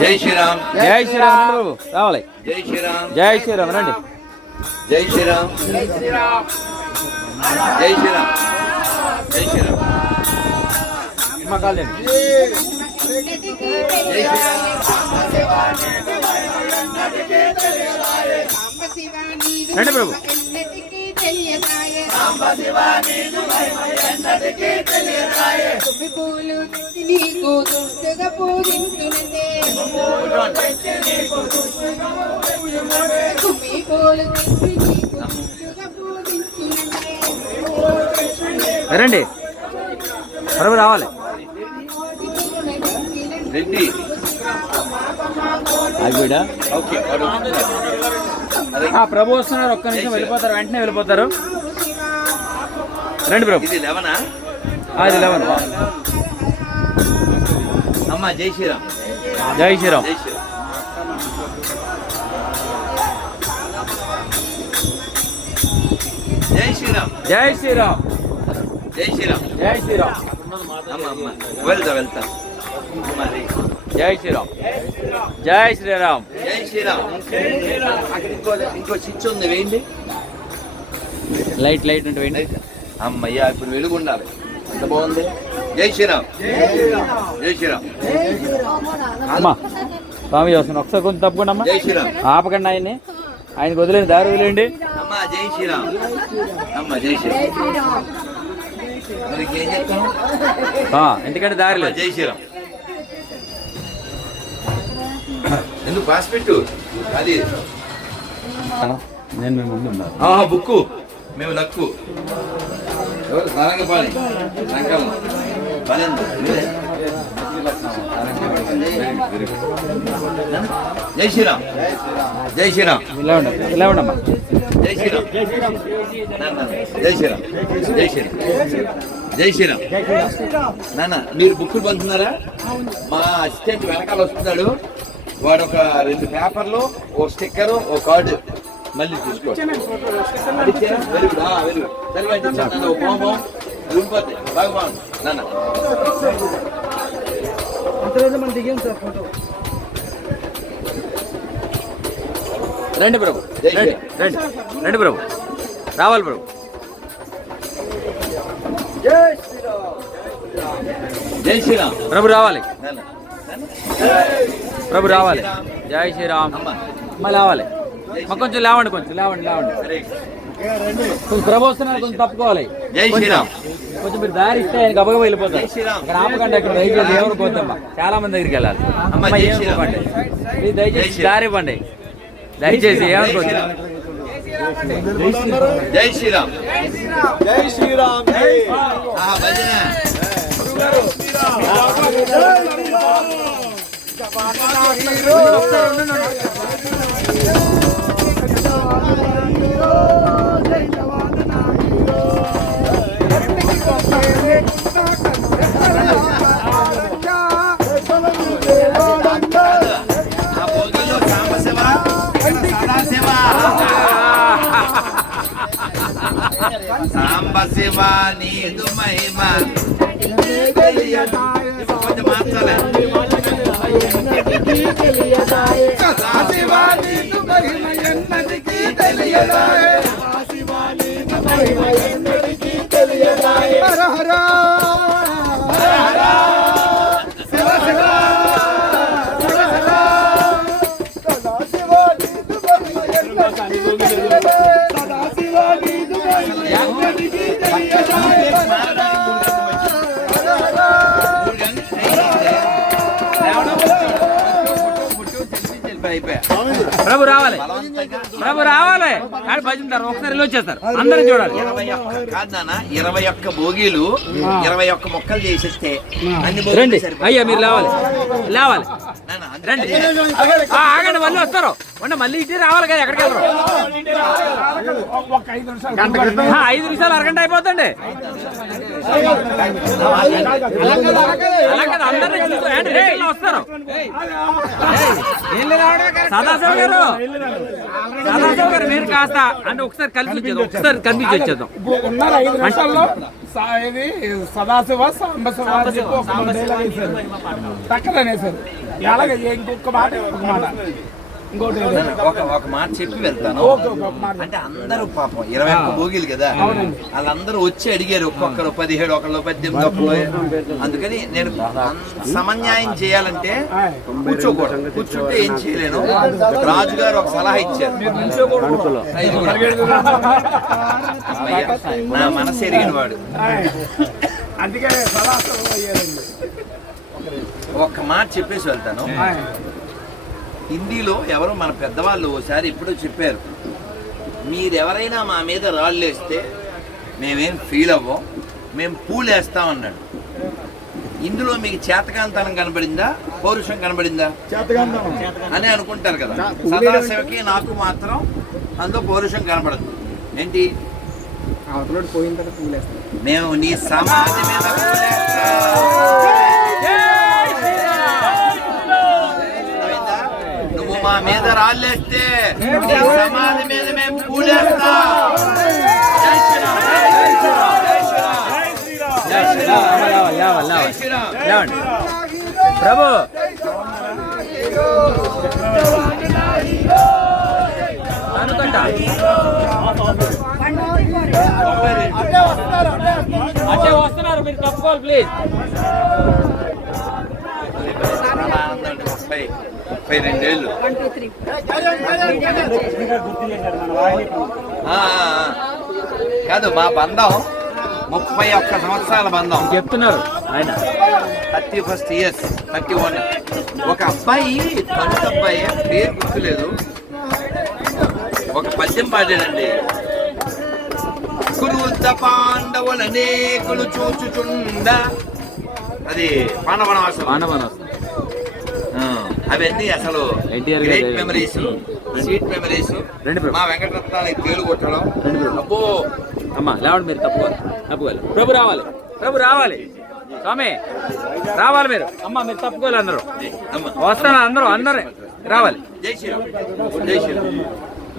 జై శ్రీరామ్. జై శ్రీరామ్ బాబు రావాలి. జై శ్రీరామ్. జై శ్రీరామ్ రండి. జై శ్రీరామ్. జై శ్రీరామ్. జై శ్రీరామ్. జై శ్రీరామ్. మా కాల్ రండి ప్రభు. నీకు దుష్టుగా పూజించునదే రండి ప్రభు రావాలి. రెడ్డి ప్రభు వస్తున్నారు. ఒక్క నిమిషం వెళ్ళిపోతారు, వెంటనే వెళ్ళిపోతారు. రండి ప్రభు. ఇది 11. అది 11. అమ్మ జై శ్రీరామ్. జై శ్రీరామ్. జై శ్రీరామ్. జై శ్రీరామ్. జై శ్రీరామ్. జై శ్రీరామ్. జై శ్రీరామ్. అమ్మ అమ్మ వెళ్తా. జై శ్రీరామ్. జై శ్రీరామ్. జై శ్రీరామ్. ఇంకో స్విచ్ ఉంది, వేయండి. లైట్ అంటే వేయండి. అమ్మయ్యా, ఇప్పుడు వెలుగు ఉండాలి. ఎంత బాగుంది. జై శ్రీరామ్. జై శ్రీరామ్. అమ్మా స్వామి వస్తున్నాను. ఒకసారి కొంచెం తప్పకుండా అమ్మా. జై శ్రీరామ్. ఆపకండి ఆయన్ని. ఆయనకు వదిలేండి, దారి వదిలేండి. అమ్మ జై శ్రీరామ్. అమ్మ జై శ్రీరామ్. మరి ఏం చెప్తాను, ఎందుకంటే దారి లేదు. జై శ్రీరామ్. ఎందుకు పాస్ పెట్టు. అది నేను మీ ముందు ఉన్నాను. బుక్కు మేము లక్కు. ఎవరు సారంగపాణి సంకలం జై శ్రీరామ్. జై శ్రీరామ్. ఇలా ఉండమ్మా. జై శ్రీరామ్. జై శ్రీరామ్. జై శ్రీరామ్. జై శ్రీరామ్. నాన్న మీరు బుక్కులు పంచుతున్నారా? మా అసిస్టెంట్ వెనకాల వస్తున్నాడు. వాడు ఒక 2 పేపర్లు, ఓ స్టిక్కరు, ఓ కార్డు మళ్ళీ తీసుకోండి. Very good. నాన్న ఓ బొమ్మ ఉండిపోతాయి. బాగా బాగుంది నాన్న. రండి ప్రభు. రండి రండి ప్రభు. రావాలి ప్రభు. జై శ్రీరామ్. ప్రభు రావాలి. ప్రభు రావాలి. జై శ్రీరామ్. మళ్ళీ రావాలి. కొంచెం లేవండి, కొంచెం లేవండి. కొంచెం ప్రభు వస్తున్నారు, కొంచెం తప్పుకోవాలి. జై శ్రీరామ్. కొంచెం మీరు దారి ఇస్తే ఆయన గబగబా వెళ్ళిపోతారు. ఇక్కడ ఆపకండి. ఇక్కడ దయచేసి ఎవరు పోతామ్మా, చాలా మంది దగ్గరికి వెళ్ళాలి. ఏమనుకోండి, మీరు దయచేసి దారి ఇవ్వండి. దయచేసి ఏమనుకోండి. జై శ్రీరామ్. జై శ్రీరామ్. సాంబ శివ నీదు మహిమ కొంచెం మార్చాలి. ప్రభు రావాలి. ప్రభు రావాలి. కానీ భజన ఒకసారి వచ్చేస్తారు, అందరం చూడాలి. 21 భోగిలు 21 మొక్కలు చేసేస్తే రండి అయ్యా, మీరు లేవాలి. రండి. ఆగండి, వాళ్ళు వస్తారు. ఉండ మళ్ళీ ఇటు రావాలి కదా, ఎక్కడికి వెళ్ళరు. 5 నిమిషాలు అరగంట అయిపోతుంది. అలా కదా, అందరినీ చూసి వస్తారు. సదాశివ గారు, సదాశివ గారు మీరు కాస్త అంటే ఒకసారి కలిసి వచ్చేద్దాం, ఒకసారి కనిపించి వచ్చేద్దాం. 5 నిమిషాల్లో ఇది సదాశివ తక్కదనేసారు. అలాగే ఇంకొక మాట ఇంకోటి ఒక మాట చెప్పి వెళ్తాను. అంటే అందరూ పాపం 21 భోగిలు కదా, వాళ్ళందరూ వచ్చి అడిగారు. ఒక్కొక్కరు 17, ఒకళ్ళు 18, ఒకళ్ళు. అందుకని నేను సమన్యాయం చేయాలంటే కూర్చోకూడదు. కూర్చుంటే ఏం చేయలేను. రాజుగారు ఒక సలహా ఇచ్చారు. నా మనసు ఎరిగిన వాడు. అందుకే ఒక్క మాట చెప్పేసి వెళ్తాను. హిందీలో ఎవరో మన పెద్దవాళ్ళు ఓసారి ఎప్పుడో చెప్పారు, మీరెవరైనా మా మీద రాళ్ళు వేస్తే మేమేం ఫీల్ అవ్వం, మేము పూలేస్తామన్నాడు. ఇందులో మీకు చేతకాంతనం కనబడిందా, పౌరుషం కనబడిందా? అని అనుకుంటారు కదా. సదాశివకి నాకు మాత్రం అందులో పౌరుషం కనబడదు. ఏంటి? పోయిన తర్వాత పూలేస్తాం. మేము నీ సమాధి మీద పూలేస్తాం. నువ్వు మా మీద రాళ్ళేస్తే నీ సమాధి మీద మేము పూలేస్తాం. జై శ్రీరామ్, జై శ్రీరామ్, జై శ్రీరామ్, జై శ్రీరామ్. ప్రభు అనుకుంట అంటే వస్తున్నారు, మీరు తప్పుకోవాలి ప్లీజ్. 32 ఏళ్ళు. కాదు, మా బంధం 31 సంవత్సరాల బంధం చెప్తున్నారు ఆయన. 31 ఇయర్స్, 31. ఒక అబ్బాయి, కనుక అబ్బాయి, పేరు గుర్తులేదు, ఒక పద్యం పాడాడండి. కురుద్ద పాండవుల నేకులు చూచుచుండ, అది పాండవనవాసం. అవన్నీ అసలు గ్రేట్ మెమరీస్, స్వీట్ మెమరీస్. మా వెంకటరత్నానికి తేలు కొట్టడం. అబ్బో అమ్మా లేవండి, మీరు తప్పుకోవాలి, తప్పుకోవాలి. ప్రభు రావాలి, ప్రభు రావాలి, స్వామి రావాలి మీరు. అమ్మ మీరు తప్పుకోవాలి, అందరూ వస్తాను, అందరూ అందరూ రావాలి. జై శ్రీరామ్, జై శ్రీరామ్,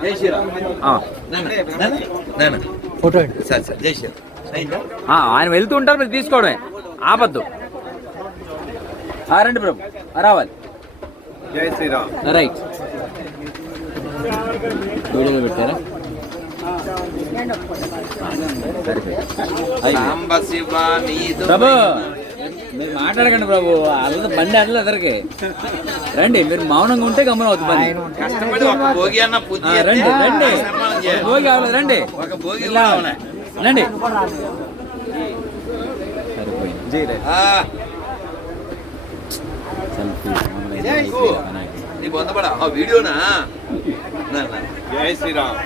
జై శ్రీరామ్. ఫోటో సార్, సార్ జై శ్రీరామ్. ఆయన వెళ్తూ ఉంటారు, మీరు తీసుకోవడమే, ఆపద్దు. రండి ప్రభు, రావాలి. జై శ్రీరామ్. రైట్, వీడియోలో పెట్టారా? ప్రభు మీరు మాట్లాడకండి ప్రభు, అల్లది బండి అట్లా ఎదరికి రండి. మీరు మౌనంగా ఉంటే గమనం అవుతుంది బండి. రండి రండి, భోగి అవ్వలేదు, రండి రండి. వీడియోనా? జై శ్రీరామ్.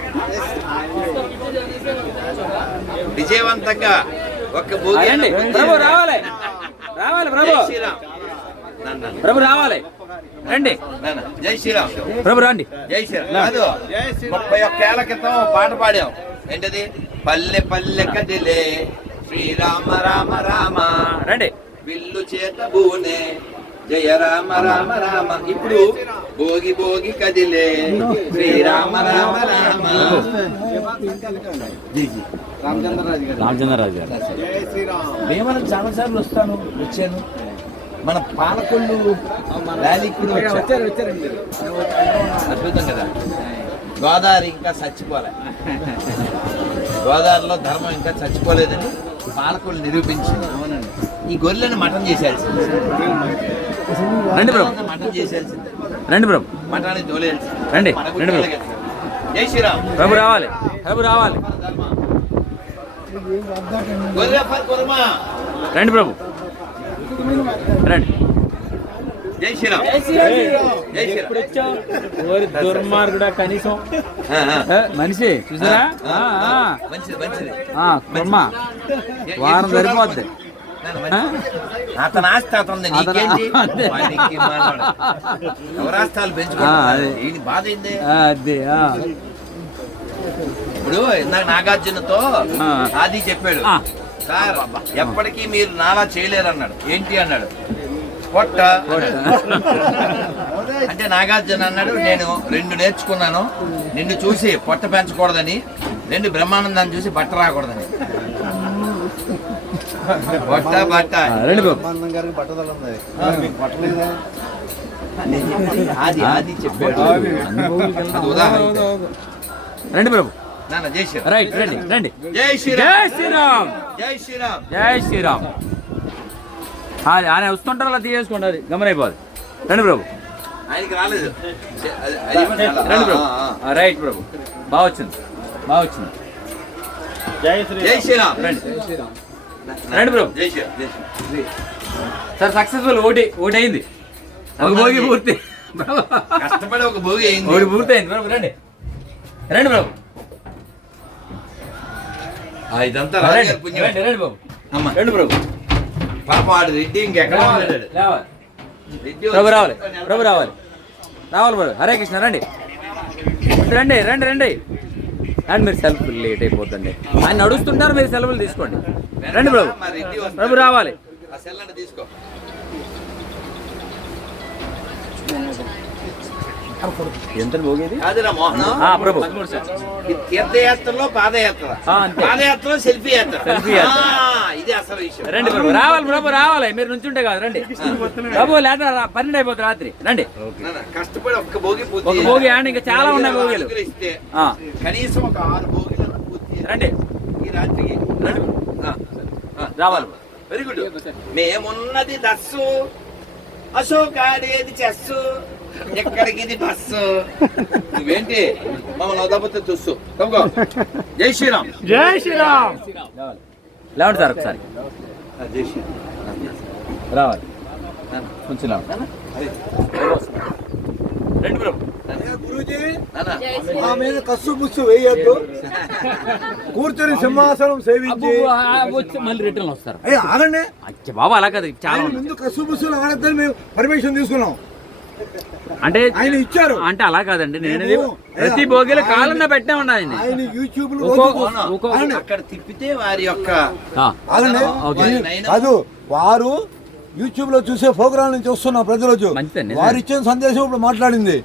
విజయవంతంగా ఒక భోగి. ప్రభు రావాలి, రావాలి ప్రభు, ప్రభు రావాలి, రండి. జై శ్రీరామ్. ప్రభు రండి. జై శ్రీరామ్. కాదు, 31 ఏళ్ల క్రితం పాట పాడాం. ఏంటది? పల్లె పల్లె కదిలే శ్రీరామ రామ రామ, రండి. విల్లు చేత బూనే జయ రామ రామ రామ. ఇప్పుడు భోగి భోగి కదిలే శ్రీరామ రామ రామ. రామచంద్రరాజు గారు. భీమవరం చాలా సార్లు వచ్చాను. మన పాలకొల్లు ర్యాలీకి కూడా వచ్చారండి. అద్భుతం కదా. గోదావరి ఇంకా చచ్చిపోలే, గోదావరిలో ధర్మం ఇంకా చచ్చిపోలేదని పాలకొల్లు నిరూపించింది. అవునండి. ఈ గొర్రెలను మటన్ చేసేయాల్సింది. రండి ప్రభు, మటన్ చేసేయాల్సింది. రండి ప్రభు, మటాన్ని తోలేయాల్సింది. రండి రండి ప్రభు. జై శ్రీరామ్. ప్రభు రావాలి, ప్రభు రావాలి. రండి ప్రభు, రండి. జై శ్రీరామ్. జై శ్రీరామ్. దుర్మార్గుడా కనీసం మనిషి చూసారా? మంచిది మంచిది. కుర్మ వారం సరిపోద్ది. అతను ఆస్తి అతను నీకేంటి అదే. వాడికి మాట్లాడు. ఎవరి ఆస్తాలు పెంచుకుంటారు ఈ బాధ ఏంది అదే ఇప్పుడు ఇందాక నాగార్జునతో ఆది చెప్పాడు సార్ ఎప్పటికీ మీరు నాలా చేయలేరు అన్నాడు. ఏంటి అన్నాడు, పొట్ట. అంటే నాగార్జున అన్నాడు నేను 2 నేర్చుకున్నాను, నిన్ను చూసి పొట్ట పెంచకూడదని, 2 బ్రహ్మానందాన్ని చూసి బట్ట రాకూడదని. బట్ట బట్ట ఆది చెప్పాడు. అది ఉదాహరణ. రండి ప్రభు, నాన్న జై శ్రీరామ్. రైట్ రండి రండి. జై జై శ్రీరామ్. శ్రీరామ్, జై శ్రీరామ్. జై శ్రీరామ్. ఆయన వస్తుంటారు అలా తీసేసుకోండి, అది గమనైపోదు. రండి ప్రభు, ఆయనకి రాలేదు. రండి ప్రభు. రైట్ ప్రభు, బాగా వచ్చింది, బాగా వచ్చింది. జై శ్రీరామ్. రండి రండి ప్రభు. జై శ్రీరామ్. జై శ్రీరామ్. సార్ సక్సెస్ఫుల్ ఒకటి అయింది, ఒక భోగి పూర్తి. కష్టపడి ఒక భోగి అయింది. ఒకటి పూర్తి అయింది ప్రభు. రండి రండి ప్రభు. ఇదంతా రండి రాజుగారి పుణ్యం. రండి రండి బాబు. అమ్మ రండి ప్రభు. పాప వాడు రెడ్డి ఇంకెక్కడ ఉన్నాడు? లేవాలి రెడ్డి ప్రభు, రావాలి ప్రభు, రావాలి రావాలి ప్రభు. హరే కృష్ణ. రండి రండి రండి రండి. అండ్ మీరు సెల్ఫ్ లేట్ అయిపోతుంది, ఆయన నడుస్తుంటారు, మీరు సెలవులు తీసుకోండి. రండి ప్రభు, మా రెడ్డి వస్తాడు. ప్రభు రావాలి. ఆ సెల్ అంటే తీసుకో. ఎంత భోగేది? కాదురా మోహన్, ప్రభు. ఇది తీర్థయాత్రలో పాదయాత్ర, అంతే. పాదయాత్రలో సెల్ఫీ యాత్ర. సెల్ఫీ యాత్ర. ఇది అసలు విషయం. రండి ప్రభు, రావాలి ప్రభు, రావాలి. మీరు నుంచుంటే కాదు, రండి ప్రభు, లేదా 12 అయిపోతుంది రాత్రి. రండి, నాన్న, కష్టపడి ఒక్క భోగి పూర్తి ఒక భోగి అండ్ ఇంకా చాలా ఉన్నాయి భోగిలు. అనుగ్రహిస్తే ఆ, కనీసం ఒక 6 భోగిలను పూర్తి చేయాలి. రండి ఈ రాత్రికి రండి. రావాలి. Very good. మేమున్నది దస్సు, అశోకాడేది చెస్సు, ఎక్కడికి ఇది బస్సు. నువ్వేంటి మమ్మల్ని వదకపోతే తుస్సు. తప్పుకో. జై శ్రీరామ్. జై శ్రీరామ్. లేవండి సార్ ఒకసారి, జై శ్రీరామ్. రావాలి కొంచెం లేవండి. రండి ప్రభు. గురూజీ నాన్న, మా మీద కస్సు బుస్సు వేయద్దు, కూర్చొని సింహాసనం సేవించి వచ్చి మళ్ళీ రిటర్న్ వస్తారు. అయ్యి ఆగండి. అచ్చా బాబు, అలా కాదు, చాలా ఆయన ఉన్నాయి. ముందు కస్సు బుస్సులు ఆడద్దని మేము పర్మిషన్ తీసుకున్నాం, అంటే ఆయన ఇచ్చారు. అంటే అలా కాదండి, నేను ప్రతి భోగిలో కాలన్న పెట్టే ఉన్నాయండి. ఆయన యూట్యూబ్ లో అవును, అక్కడ తిప్పితే వారి యొక్క ఆగండి. ఓకే. కాదు, వారు యూట్యూబ్ లో చూసే ప్రోగ్రాం నుంచి వస్తున్న ప్రతిరోజు మంచిదండి. వారు ఇచ్చిన సందేశం ఇప్పుడు మాట్లాడింది.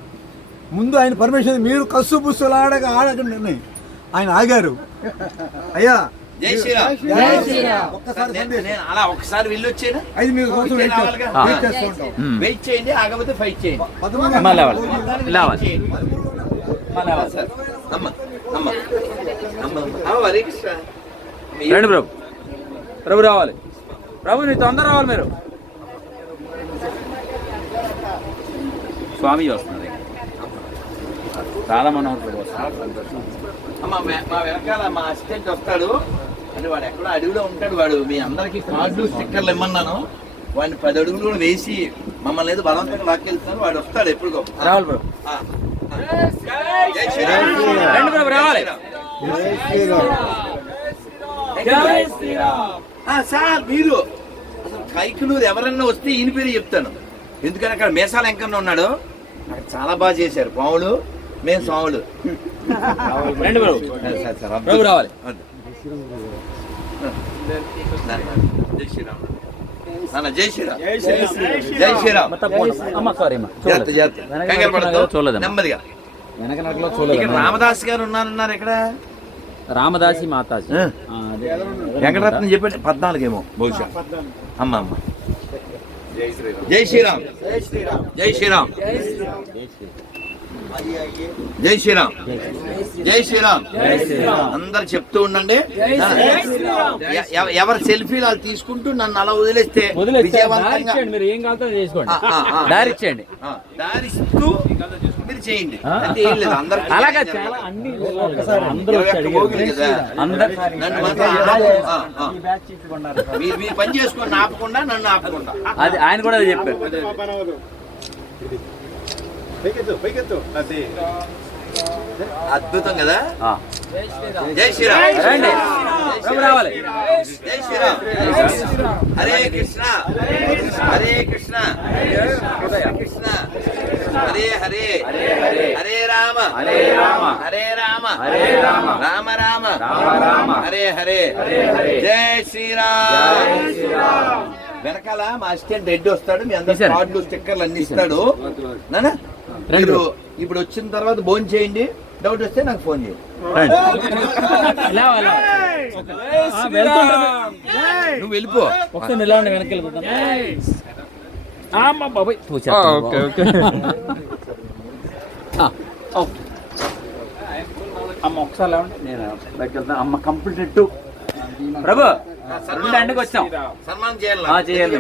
ముందు ఆయన పర్మిషన్, మీరు కస్సు బుస్సులు ఆడకండి అని ఆయన ఆగారు. అయ్యా జై శ్రీరామ్. జై శ్రీరామ్. ఒక్కసారి సందేశం. నేను అలా ఒక్కసారి వెళ్ళొచ్చేనా? 5 మీకు కోసం వెయిట్ రావాలిగా. చేస్తుంటాం. వెయిట్ చేయండి, ఆగకపోతే ఫైట్ చేయండి. 13 మళ్ళీ లేవాలి, లేవాలి. సార్, అమ్మ అమ్మ అమ్మ హరే కృష్ణ. రండి ప్రభు, ప్రభు రావాలి. ప్రభు నీ తొందర రావాలి. మీరు స్వామి వస్తున్నారు, చాలా మనోహర్ ప్రభు వస్తున్నారు. అమ్మ మా వెనకాల మా అసిస్టెంట్ వస్తాడు. అంటే వాడు ఎక్కడో అడవిలో ఉంటాడు. వాడు మీ అందరికి కార్డు స్టిక్కర్లు ఇమ్మన్నాను. వాడిని 10 అడుగులు కూడా వేసి మమ్మల్ని ఏదో బలవంతంగా లాక్కెళ్తున్నాను. వాడు వస్తాడు ఎప్పుడు. రావాలి ప్రభు. జై శ్రీరామ్. రండి ప్రభు, రావాలి. సార్ మీరు అసలు కైకులూరు ఎవరన్నా వస్తే ఈయన పేరు చెప్తాను. ఎందుకని అక్కడ మేసాల ఎంకన్నా ఉన్నాడు, అక్కడ చాలా బాగా చేశారు. పాములు, మేము స్వాములు. రండి ప్రభు, ప్రభు రావాలి. జై శ్రీరామ్. నాన్న జై శ్రీరామ్. జై శ్రీరామ్. అమ్మ సారీ అమ్మ, జాగ్రత్త జాగ్రత్త. కంగారు పడద్దు. చూడలేదు, నెమ్మదిగా. వెనక నట్లో ఇక్కడ చూడలేదు. రామదాస్ గారు ఉన్నారన్నారు. ఇక్కడ రామదాసి మాతాజీ, వెంకటరత్నం చెప్పండి. 14 ఏమో బహుశా. అమ్మ అమ్మ. జై శ్రీరామ్. జై శ్రీరామ్. జై శ్రీరామ్. జై శ్రీరామ్. అందరు చెప్తూ ఉండండి. ఎవరి సెల్ఫీలు వాళ్ళు తీసుకుంటూ నన్ను అలా వదిలేస్తే విజయవంతంగా మీరు ఏం కావాలో చేసుకోండి, దారి ఇచ్చేయండి, దారిస్తూ మీరు చేయండి. అంటే ఏం లేదు, అందరూ అలాగా చాలా అన్ని అందరూ వచ్చి అడిగారు. అందరూ నన్ను మాత్రం మీరు పని చేసుకొని ఆపకుండా నన్ను ఆపకుండా. అది ఆయన కూడా అది చెప్పారు. అద్భుతం కదా. జై శ్రీరామ్ రండి ప్రభు రావాలి. జై శ్రీరామ్ హరే కృష్ణ హరే కృష్ణ కృష్ణ హరే హరే హరే రామ హరే రామ హరే రామ హరే రామ రామ రామ రామ రామ హరే హరే హరే జై శ్రీరామ్. శ్రీరామ్. వెనకాల మా అసిస్టెంట్ రెడ్డి వస్తాడు, మీ అందరు తీశారు. కార్డులు స్టిక్కర్లు అన్ని ఇస్తాడు. నానా మీరు ఇప్పుడు వచ్చిన తర్వాత ఫోన్ చేయండి, డౌట్ వస్తే నాకు ఫోన్ చేయండి. రండి. ఇలా ఇలా. నువ్వు వెళ్ళిపో. ఒకసారి నిలవండి, వెనక్కి వెళ్ళిపోతాం. బాబాయ్ ఓకే ఓకే. అమ్మ ఒకసారి లేవండి, నేను బయటకు వెళ్తాను. అమ్మ కంప్లీట్ ప్రభు రెండు ఎండకి వచ్చాం. సన్మానం చేయాలి. చేయాలి.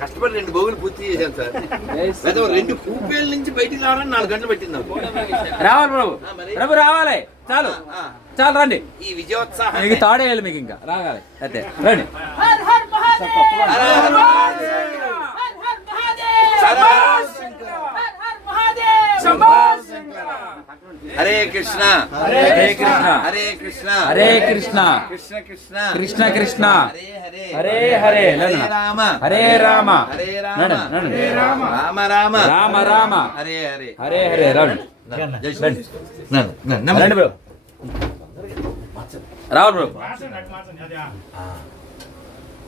కష్టపడి 2 బోగులు పూర్తి చేశాను సార్. లేదా 2 కూపేళ్ళ నుంచి బయటికి రావడానికి 4 గంటలు పెట్టింది నాకు. రావాలి ప్రభు, ప్రభు రావాలి. చాలు చాలు రండి. ఈ విజయోత్సాహం మీకు తాడేయాలి, మీకు ఇంకా రాగాలి అయితే రండి. Her her Mahadev her her Mahadev her her Mahadev. Hare Krishna Hare Krishna Hare Krishna Hare Krishna Krishna Krishna Krishna Krishna Hare Hare Hare Hare Hare Rama Hare Rama Hare Rama రండి, రండి. రామ రామ రామ రామ హరే హరే హరే హరే రండి. జై శ్రీ రండి బ్రో, రావాలి బ్రో.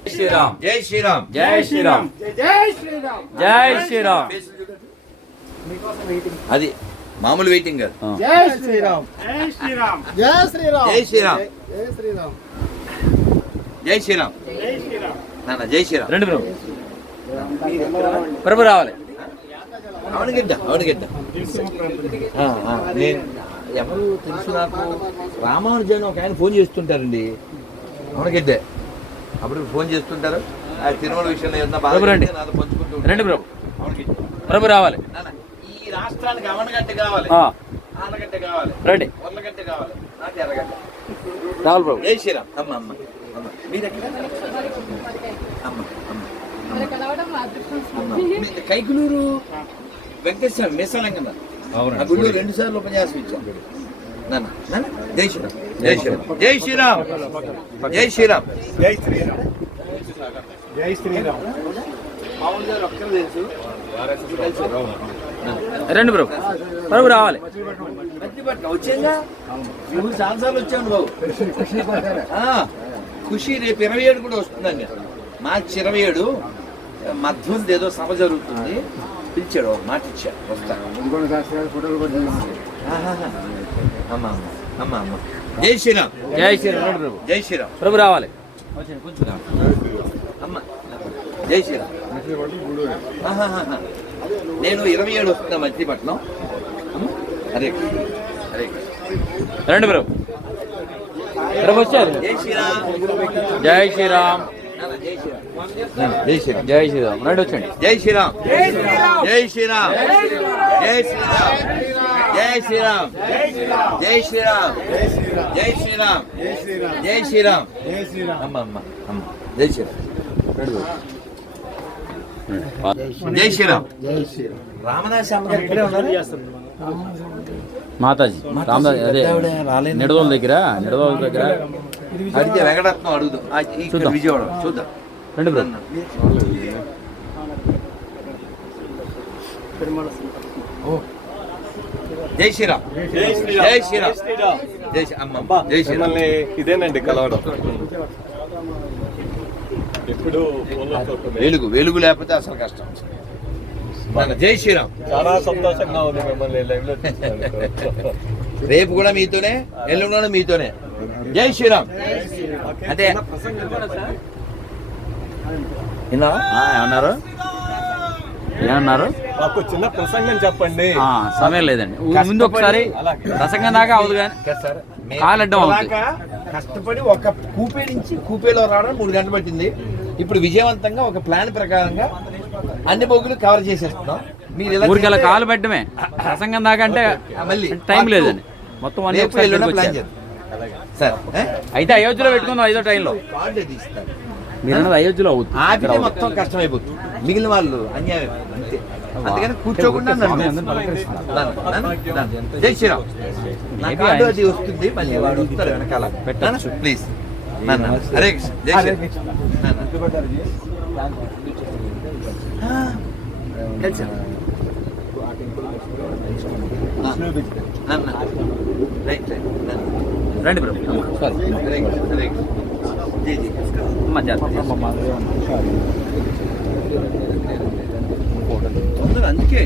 జై శ్రీరామ్ జై శ్రీరామ్ జై శ్రీరామ్ జై శ్రీరామ్. జై శ్రీరామ్. అది మామూలు వెయిటింగ్ కాదు. జై శ్రీరామ్. జై శ్రీరామ్. జై శ్రీరామ్. జై శ్రీరామ్ జై శ్రీరామ్. జై శ్రీరామ్ జై శ్రీరామ్. నాన్న జై శ్రీరామ్. రండి బ్రో, ప్రభు రావాలి. అవును గిడ్డ నేను ఎవరు తెలుసు నాకు, రామానుజన్ ఒక ఆయన ఫోన్ చేస్తుంటారండి. అవును గిడ్డే అప్పుడు ఫోన్ చేస్తుంటారు. ఆ తిరుమల విషయంలో ఏదన్నా బాధ ప్రభు రండి. ఉంటే నాతో పంచుకుంటూ ఉంటారు. రండి ప్రభు, అవును గిడ్డ. ప్రభు రావాలి. నాన్న, ఈ రాష్ట్రానికి అవనగడ్డ కావాలి, ఆనగడ్డ కావాలి, రండి, ఉర్లగడ్డ కావాలి, నాకు ఎర్రగడ్డ. రావాలి ప్రభు. జై శ్రీరామ్. అమ్మ అమ్మ అమ్మ మీరెక్కడ అమ్మ అమ్మ కైకులూరు వెంకటేశ్వర మేసాలంగ ఆ గుడిలో 2 సార్లు ఉపన్యాసం ఇచ్చాం. నాన్న నాన్న జై శ్రీరామ్ జై శ్రీరామ్ జై శ్రీరామ్ జై శ్రీరామ్ జై శ్రీరామ్. జై శ్రీరామ్. మామూలుగా ఒక్కరు తెలుసు. రండి ప్రభు, ప్రభు రావాలి. వచ్చేగా నువ్వు చాలాసార్లు వచ్చాను బాబు. ఖుషి రేపు 27 కూడా వస్తుందండి. మార్చి 27 మధ్యంది ఏదో సభ జరుగుతుంది, పిలిచాడు, మాట ఇచ్చాడు వస్తాను. అమ్మ అమ్మ అమ్మ జై శ్రీరామ్ జై శ్రీరామ్. రండి ప్రభు, జై శ్రీరామ్ ప్రభు రావాలి. అమ్మ జై శ్రీరామ్. నేను 27 వస్తున్నా మచిలీపట్నం. హరే కృష్ణ హరే కృష్ణ. రండి ప్రభు, ప్రభు వచ్చారు. జై శ్రీరామ్ జై శ్రీరామ్ జై శ్రీరామ్ జై శ్రీరామ్ జై శ్రీరామ్. రండి వచ్చండి. జై శ్రీరామ్ జై శ్రీరామ్ జై శ్రీరామ్ జై శ్రీరామ్ జై శ్రీరామ్ జై శ్రీరామ్ జై శ్రీరామ్ జై శ్రీరామ్ అమ్మ అమ్మ అమ్మ జై శ్రీరామ్ జై శ్రీరామ్ జై శ్రీరామ్. రామదాస్ అమ్మగారు ఇక్కడే ఉన్నారు. మాతాజీ రామదాస్ అదే నిడదోల దగ్గర అడిగితే వెంకటరత్నం అడుగుదాం. చూద్దాం. విజయవాడ చూద్దాం. రండి బ్రో. జై శ్రీరామ్ జై శ్రీరామ్ జై అమ్మ జై శ్రీరామ్. ఇదేనండి కలవడం ఎప్పుడు వెలుగు లేకపోతే అసలు కష్టం. జై శ్రీరామ్. చాలా సంతోషంగా ఉంది మిమ్మల్ని లైవ్ లో రేపు కూడా మీతోనే, ఎల్లుండి మీతోనే. జై శ్రీరామ్. అంటే ఏమన్నారు ఏమన్నారు? మాకు చిన్న ప్రసంగం చెప్పండి. సమయం లేదండి, ముందు ఒకసారి ప్రసంగం దాకా అవదు కానీ కాలడ్డం అవుతుంది. కష్టపడి ఒక కూపే నుంచి కూపేలో రావడం 3 గంటలు పట్టింది. ఇప్పుడు విజయవంతంగా ఒక ప్లాన్ ప్రకారంగా అన్ని బొగ్గులు కవర్ చేసేస్తున్నాం. మీరు ఇలా ఊరికెలా కాలు పెట్టడమే ప్రసంగం దాకా అంటే మళ్ళీ టైం లేదండి. మొత్తం అన్ని రేపు ఒకసారి ఎల్లుండి ఇక్కడికి ప్లాన్ వచ్చారు. చేద్దాం సార్. అయితే అయోధ్యలో పెట్టుకుందాం 5వ టైంలో. కార్డు తీస్తారు. మీరు అన్నది అయోధ్యలో అవుతుంది. ఆపితే మొత్తం కష్టమైపోతుంది, మిగిలిన వాళ్ళు అన్యాయం అంతే. అందుకని కూర్చోకుండా జై శ్రీరామ్. నా కార్డు అది వస్తుంది, మళ్ళీ వాడు వస్తారు వెనకాల. పెట్టచ్చు ప్లీజ్. హరే కృష్ణ. జై శ్రీరామ్. రైట్ రండి బ్రో. అమ్మ జాగ్రత్త. అందుకే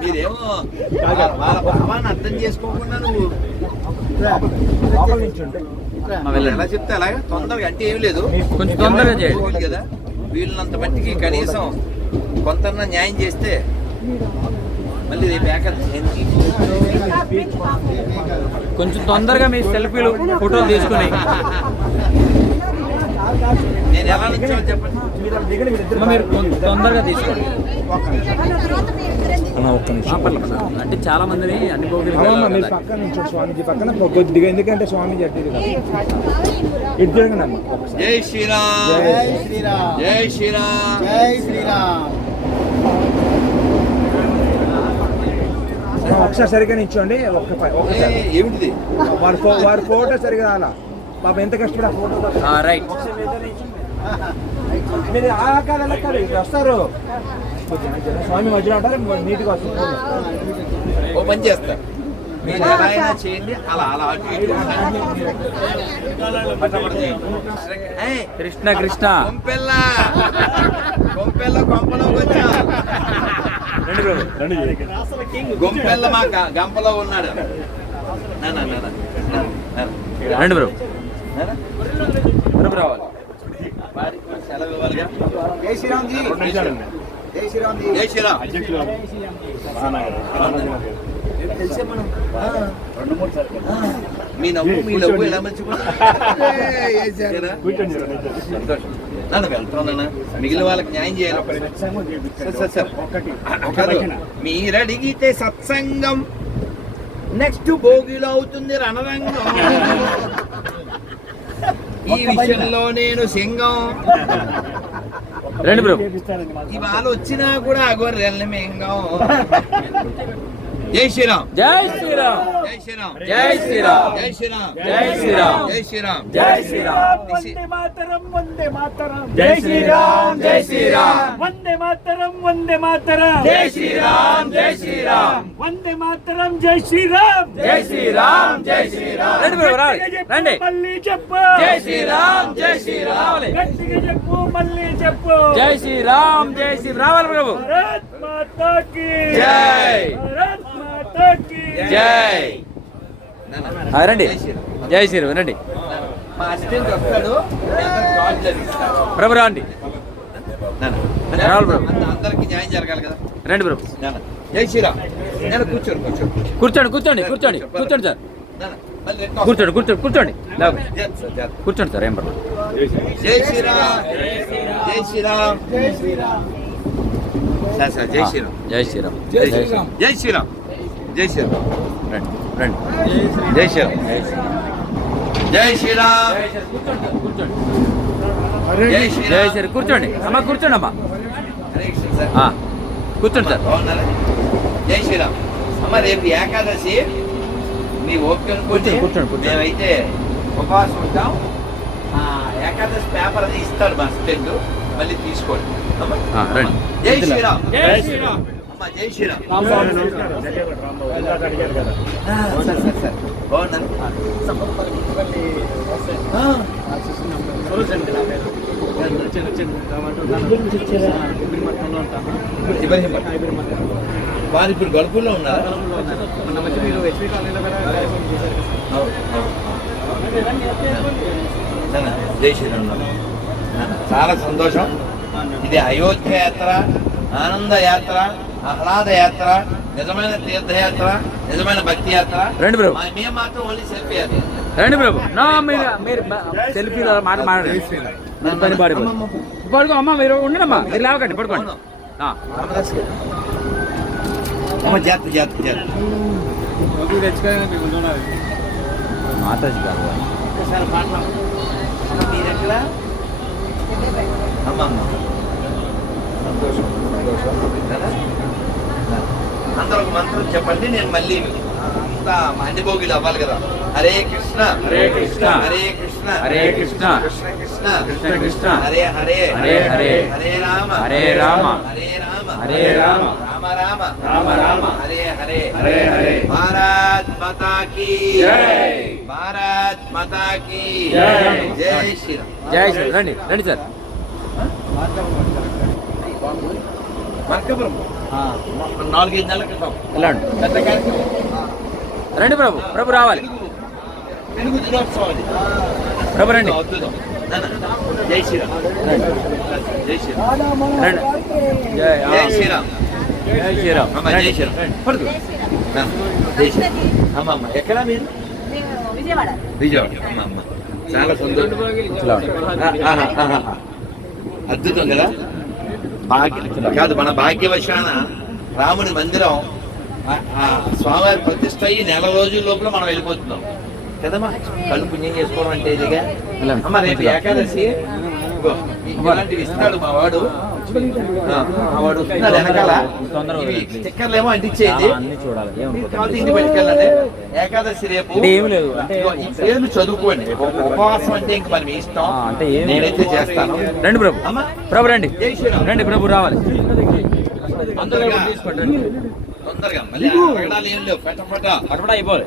మీరేమో వాళ్ళ భావాన్ని అర్థం చేసుకోకుండా నువ్వు ఎలా చెప్తే అలాగా తొందరగా అంటే ఏమి లేదు, కొంచెం తొందరగా చేయండి కదా. వీళ్ళనంత మట్టికి కనీసం కొంత న్యాయం చేస్తే మళ్ళీ రేపు కొంచెం తొందరగా మీ సెల్ఫీలు ఫోటోలు తీసుకుని నేను ఎలా నుంచో చెప్పండి. మీరు కొంచెం తొందరగా తీసుకోండి. అంటే చాలా మందిని అన్ని మీరు పక్కన నుంచి స్వామీజీ పక్కన కొద్దిగా, ఎందుకంటే స్వామీజీ అడ్డీది కదా. ఇటు తిరగండి అమ్మ. జై శ్రీరామ్. జై శ్రీరామ్. జై శ్రీరామ్. జై శ్రీరామ్. ఒకసారి సరిగ్గా నిల్చోండి. ఒక్కసారి ఏమిటిది వారి ఫోటో సరిగా రాలా. పాప ఎంత కష్టపడి ఆ ఫోటో. రైట్. మీరు ఆ కాదు ఇక్కడ వస్తారు, స్వామి మధ్యలో ఉంటారు, నీట్గా వస్తారు. ఓ పని చేస్తారు, మీరు ఎలా అయినా చేయండి, అలా అలా అటు ఇటు ఏయ్, కృష్ణ కృష్ణ కొంపెల్ల కొంపలోకి వచ్చా. గొంపెల్ల మా గంపలో ఉన్నాడు. రండి బ్రో. బ్రో రావాలి. సెలవు ఇవ్వాలిగా. జై శ్రీరామ్ జీ. జై శ్రీరామ్ జీ. జై శ్రీరామ్. మీ నవ్వు ఎలా మర్చిపోతారా? నన్ను వెళ్తానన్నా, మిగిలిన వాళ్ళకి న్యాయం చేయాలి. మీరు అడిగితే సత్సంగం, నెక్స్ట్ భోగిలో అవుతుంది రణరంగం. ఈ విషయంలో నేను సింగం. రండి బ్రో. ఇవాళ వచ్చినా కూడా గొర్రెల్ని మెంగం. జై శ్రీరామ్. జై శ్రీరామ్. జై శ్రీరామ్. జై శ్రీరామ్. జై శ్రీరామ్. జై శ్రీరామ్. జై శ్రీరామ్. జై శ్రీరామ్. వందే మాతరం, వందే మాతరం. జై శ్రీరామ్. జై శ్రీరామ్. వందే మాతరం, వందే మాతరం. జై శ్రీరామ్. జై శ్రీరామ్. వందే మాతరం. జై శ్రీరామ్. జై శ్రీరామ్. జై శ్రీరామ్. రండి బ్రో రావాలి. రండి. మళ్ళీ చెప్పు. జై శ్రీరామ్. జై శ్రీరామ్. రావాలి. గట్టిగా చెప్పు, మళ్ళీ చెప్పు. జై శ్రీరామ్. జై శ్రీరామ్. రావాలి ప్రభు. భారత్ మాతా కీ జై. భారత్ మాతా కీ జై. రండి. జై శ్రీరామ్. రండి మా అసిస్టెంట్ వస్తాడు, ప్రభు రండి. రావాలి ప్రభు. అందరికి న్యాయం జరగాలి కదా. రండి ప్రభు. జై శ్రీరామ్. నేను కూర్చోండి కూర్చోండి కూర్చోండి కూర్చోండి కూర్చోండి కూర్చోండి సార్. కూర్చోండి కూర్చోండి కూర్చోండి కూర్చోండి సార్. ఏం పర్లేదు. జై శ్రీరామ్. జై శ్రీరామ్. జై శ్రీరామ్. సార్ సార్ జై శ్రీరామ్. జై శ్రీరామ్. జై శ్రీరామ్. జై శ్రీరామ్. జై శ్రీరామ్. రండి రండి. జై శ్రీరామ్. జై శ్రీరామ్. కూర్చోండి. జై జై శ్రీరామ్. శ్రీ. కూర్చోండి అమ్మా. కూర్చోండి అమ్మా. హరే కృష్ణ సార్. కూర్చోండి సార్. బాగున్నారా? జై శ్రీరామ్. అమ్మ రేపు ఏకాదశి, మీ ఓపిక అనుకోండి. కూర్చోండి. మేమైతే ఉపవాసం ఉంటాం. ఏకాదశి పేపర్ అది ఇస్తాడు మా అసిస్టెంట్, మళ్ళీ తీసుకోండి. రండి. జై శ్రీరామ్. జై శ్రీరామ్. అమ్మ జై శ్రీరామ్. అడిగారు కదా. సార్ సార్ సార్ బాగున్నారు. వారు ఇప్పుడు గడుపుల్లో ఉన్నారా? జై శ్రీరామ్. చాలా సంతోషం. ఇది అయోధ్య యాత్ర, ఆనంద యాత్ర, ఆహ్లాద యాత్ర, నిజమైన తీర్థయాత్ర, నిజమైన భక్తి యాత్ర. రండి బ్రో. మేము మాత్రం ఓన్లీ సెల్ఫీ యాత్ర. రండి ప్రభు. మీరు సెల్ఫీలో మాట్లాడండి. పని పడుకో అమ్మ. మీరు ఉండనమ్మా. మీరు లేవకండి, పడుకోండి. అమ్మ జాగ్రత్త జాగ్రత్త జాగ్రత్త. మాతాజీ గారు ఒకసారి మాట్లాడు. మీరెక్కడ? అమ్మ అమ్మ సంతోషం సంతోషం. కదా? అందరూ ఒక మంత్రం చెప్పండి, నేను మళ్ళీ అంతా మండిపోగిలు అవ్వాలి కదా. హరే కృష్ణ హరే కృష్ణ హరే కృష్ణ హరే కృష్ణ కృష్ణ కృష్ణ కృష్ణ కృష్ణ హరే హరే హరే హరే హరే రామ హరే రామ హరే రామ హరే రామ రామ రామ రామ రామ హరే హరే హరే హరే భారత్ మాతా కీ జై. భారత్ మాతా కీ జై. జై శ్రీరామ్. జై శ్రీ రండి రండి సార్. మార్కపురం 4-5 నెలల క్రితం వెళ్ళండి పెద్ద కార్యక్రమం. రండి ప్రభు. ప్రభు రావాలి. తెలుగు దినోత్సవం అది. ప్రభు రండి అద్భుతం. జై శ్రీరామ్. జై శ్రీరామ్. రండి. జై జై శ్రీరామ్. జై శ్రీరామ్. అమ్మ జై శ్రీరామ్. పడుకో. జై శ్రీరామ్. అమ్మ అమ్మ ఎక్కడ మీరు? విజయవాడ. విజయవాడ. అమ్మ అమ్మ చాలా సంతోషం. అద్భుతం కదా. భాగ్యం కాదు, మన భాగ్యవశాన రాముని మందిరం స్వామివారి ప్రతిష్ట అయ్యి నెల రోజుల లోపల మనం వెళ్ళిపోతున్నాం కదమ్మా. కళ్ళు పుణ్యం చేసుకోవడం అంటే ఇదిగా. అమ్మ రేపు ఏకాదశి ఇదిగో, ఇలాంటివి ఇస్తాడు మా వాడు. వాడు వస్తున్నాడు వెనకాల. స్టిక్కర్లు ఏమో అంటించేది, అన్ని చూడాలి. కాబట్టి ఇంటికి పెట్టుకెళ్ళండి. ఏకాదశి రేపు. అంటే ఏమి లేదు. అంటే ఇదిగో, ఈ పేర్లు చదువుకోండి. ఉపవాసం అంటే ఇంక మరి మీ ఇష్టం. అంటే ఏమి నేనైతే చేస్తాను. రండి ప్రభు. అమ్మ ప్రభు రండి. జై శ్రీరామ్. రండి ప్రభు రావాలి. తొందరగా తీసుకోండి రండి. తొందరగా మళ్ళీ అడగడాలు ఏం లేవు. ఫటాఫట పటపట అయిపోవాలి.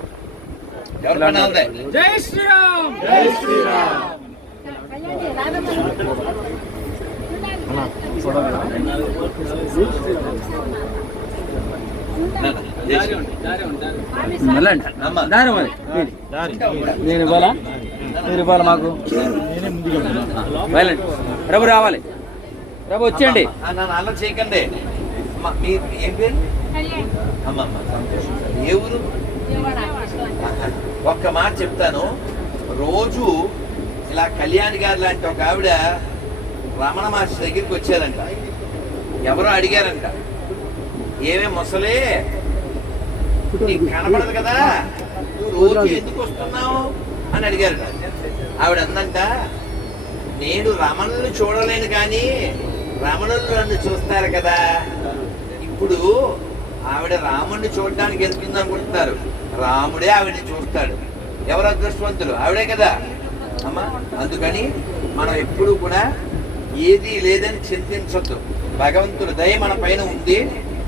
ఎవరి పని వాళ్ళదే. జై శ్రీరామ్. జై శ్రీరామ్. జై శ్రీరామ్. వెళ్ళండి. అమ్మ. దారి మరి. నేను ఇవ్వాలా? మీరు ఇవ్వాలి మాకు. వెళ్ళండి. ప్రభు రావాలి. ప్రభు వచ్చేయండి. నన్ను అలా చేయకండి. అమ్మ మీరు ఏం పేరు? అమ్మ అమ్మ సంతోషం. ఏ ఊరు? ఒక్క మాట చెప్తాను. రోజు ఇలా కళ్యాణి గారు లాంటి ఒక ఆవిడ రమణ మహర్షి దగ్గరికి వచ్చారంట. ఎవరో అడిగారంట, ఏమే ముసలే నీకు కనపడదు కదా, నువ్వు రోజు ఎందుకు వస్తున్నావు అని అడిగారట. ఆవిడ అందంట, నేను రమణుల్ని చూడలేను కానీ రమణులు నన్ను చూస్తారు కదా. ఇప్పుడు ఆవిడ రాముడిని చూడడానికి వెళ్తుంది అనుకుంటున్నారు, రాముడే ఆవిడని చూస్తాడు. ఎవరు అదృష్టవంతులు? ఆవిడే కదా అమ్మా. అందుకని మనం ఎప్పుడూ కూడా ఏది లేదని చింతించొద్దు. భగవంతుడు దయ మన పైన ఉంది.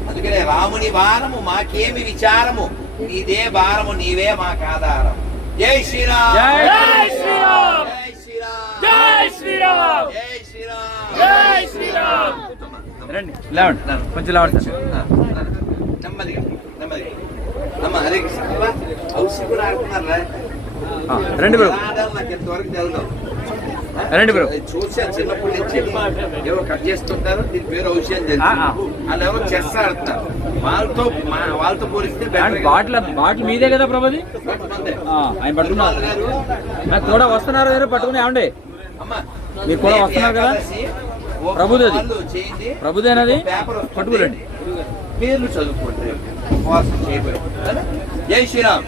అందుకనే రాముని వారము మాకేమి విచారము, నీదే భారము నీవే మాకు ఆధారం. జై శ్రీరామ్. జై శ్రీరామ్. జై శ్రీరామ్. జై శ్రీరామ్. జై శ్రీరామ్. జై శ్రీరామ్. రండి. లేవండి. కొంచెం లేవండి సార్. నెమ్మదిగా నెమ్మదిగా. అమ్మ హరే కృష్ణ. హౌస్ కూడా ఆడుతున్నారా? రండి ప్రభు. నాకు ఇంతవరకు జరగదు. రండి బ్రో. చూసాను చిన్నప్పటి నుంచి. ఎవరో కట్ చేస్తుంటారు, దీని పేరు ఔషధం తెలుసు. వాళ్ళు ఎవరో చెస్ ఆడుతున్నారు. వాళ్ళతో పోలిస్తే బాటిల్ మీదే కదా ప్రభుది. ఆయన పట్టుకున్నారు. నాకు కూడా వస్తున్నారు కదా పట్టుకుని. ఏమండి మీరు కూడా వస్తున్నారు కదా. ప్రభుది అది. ప్రభుదేనది. పట్టుకురండి. పేర్లు చదువుకోండి. జై శ్రీరామ్.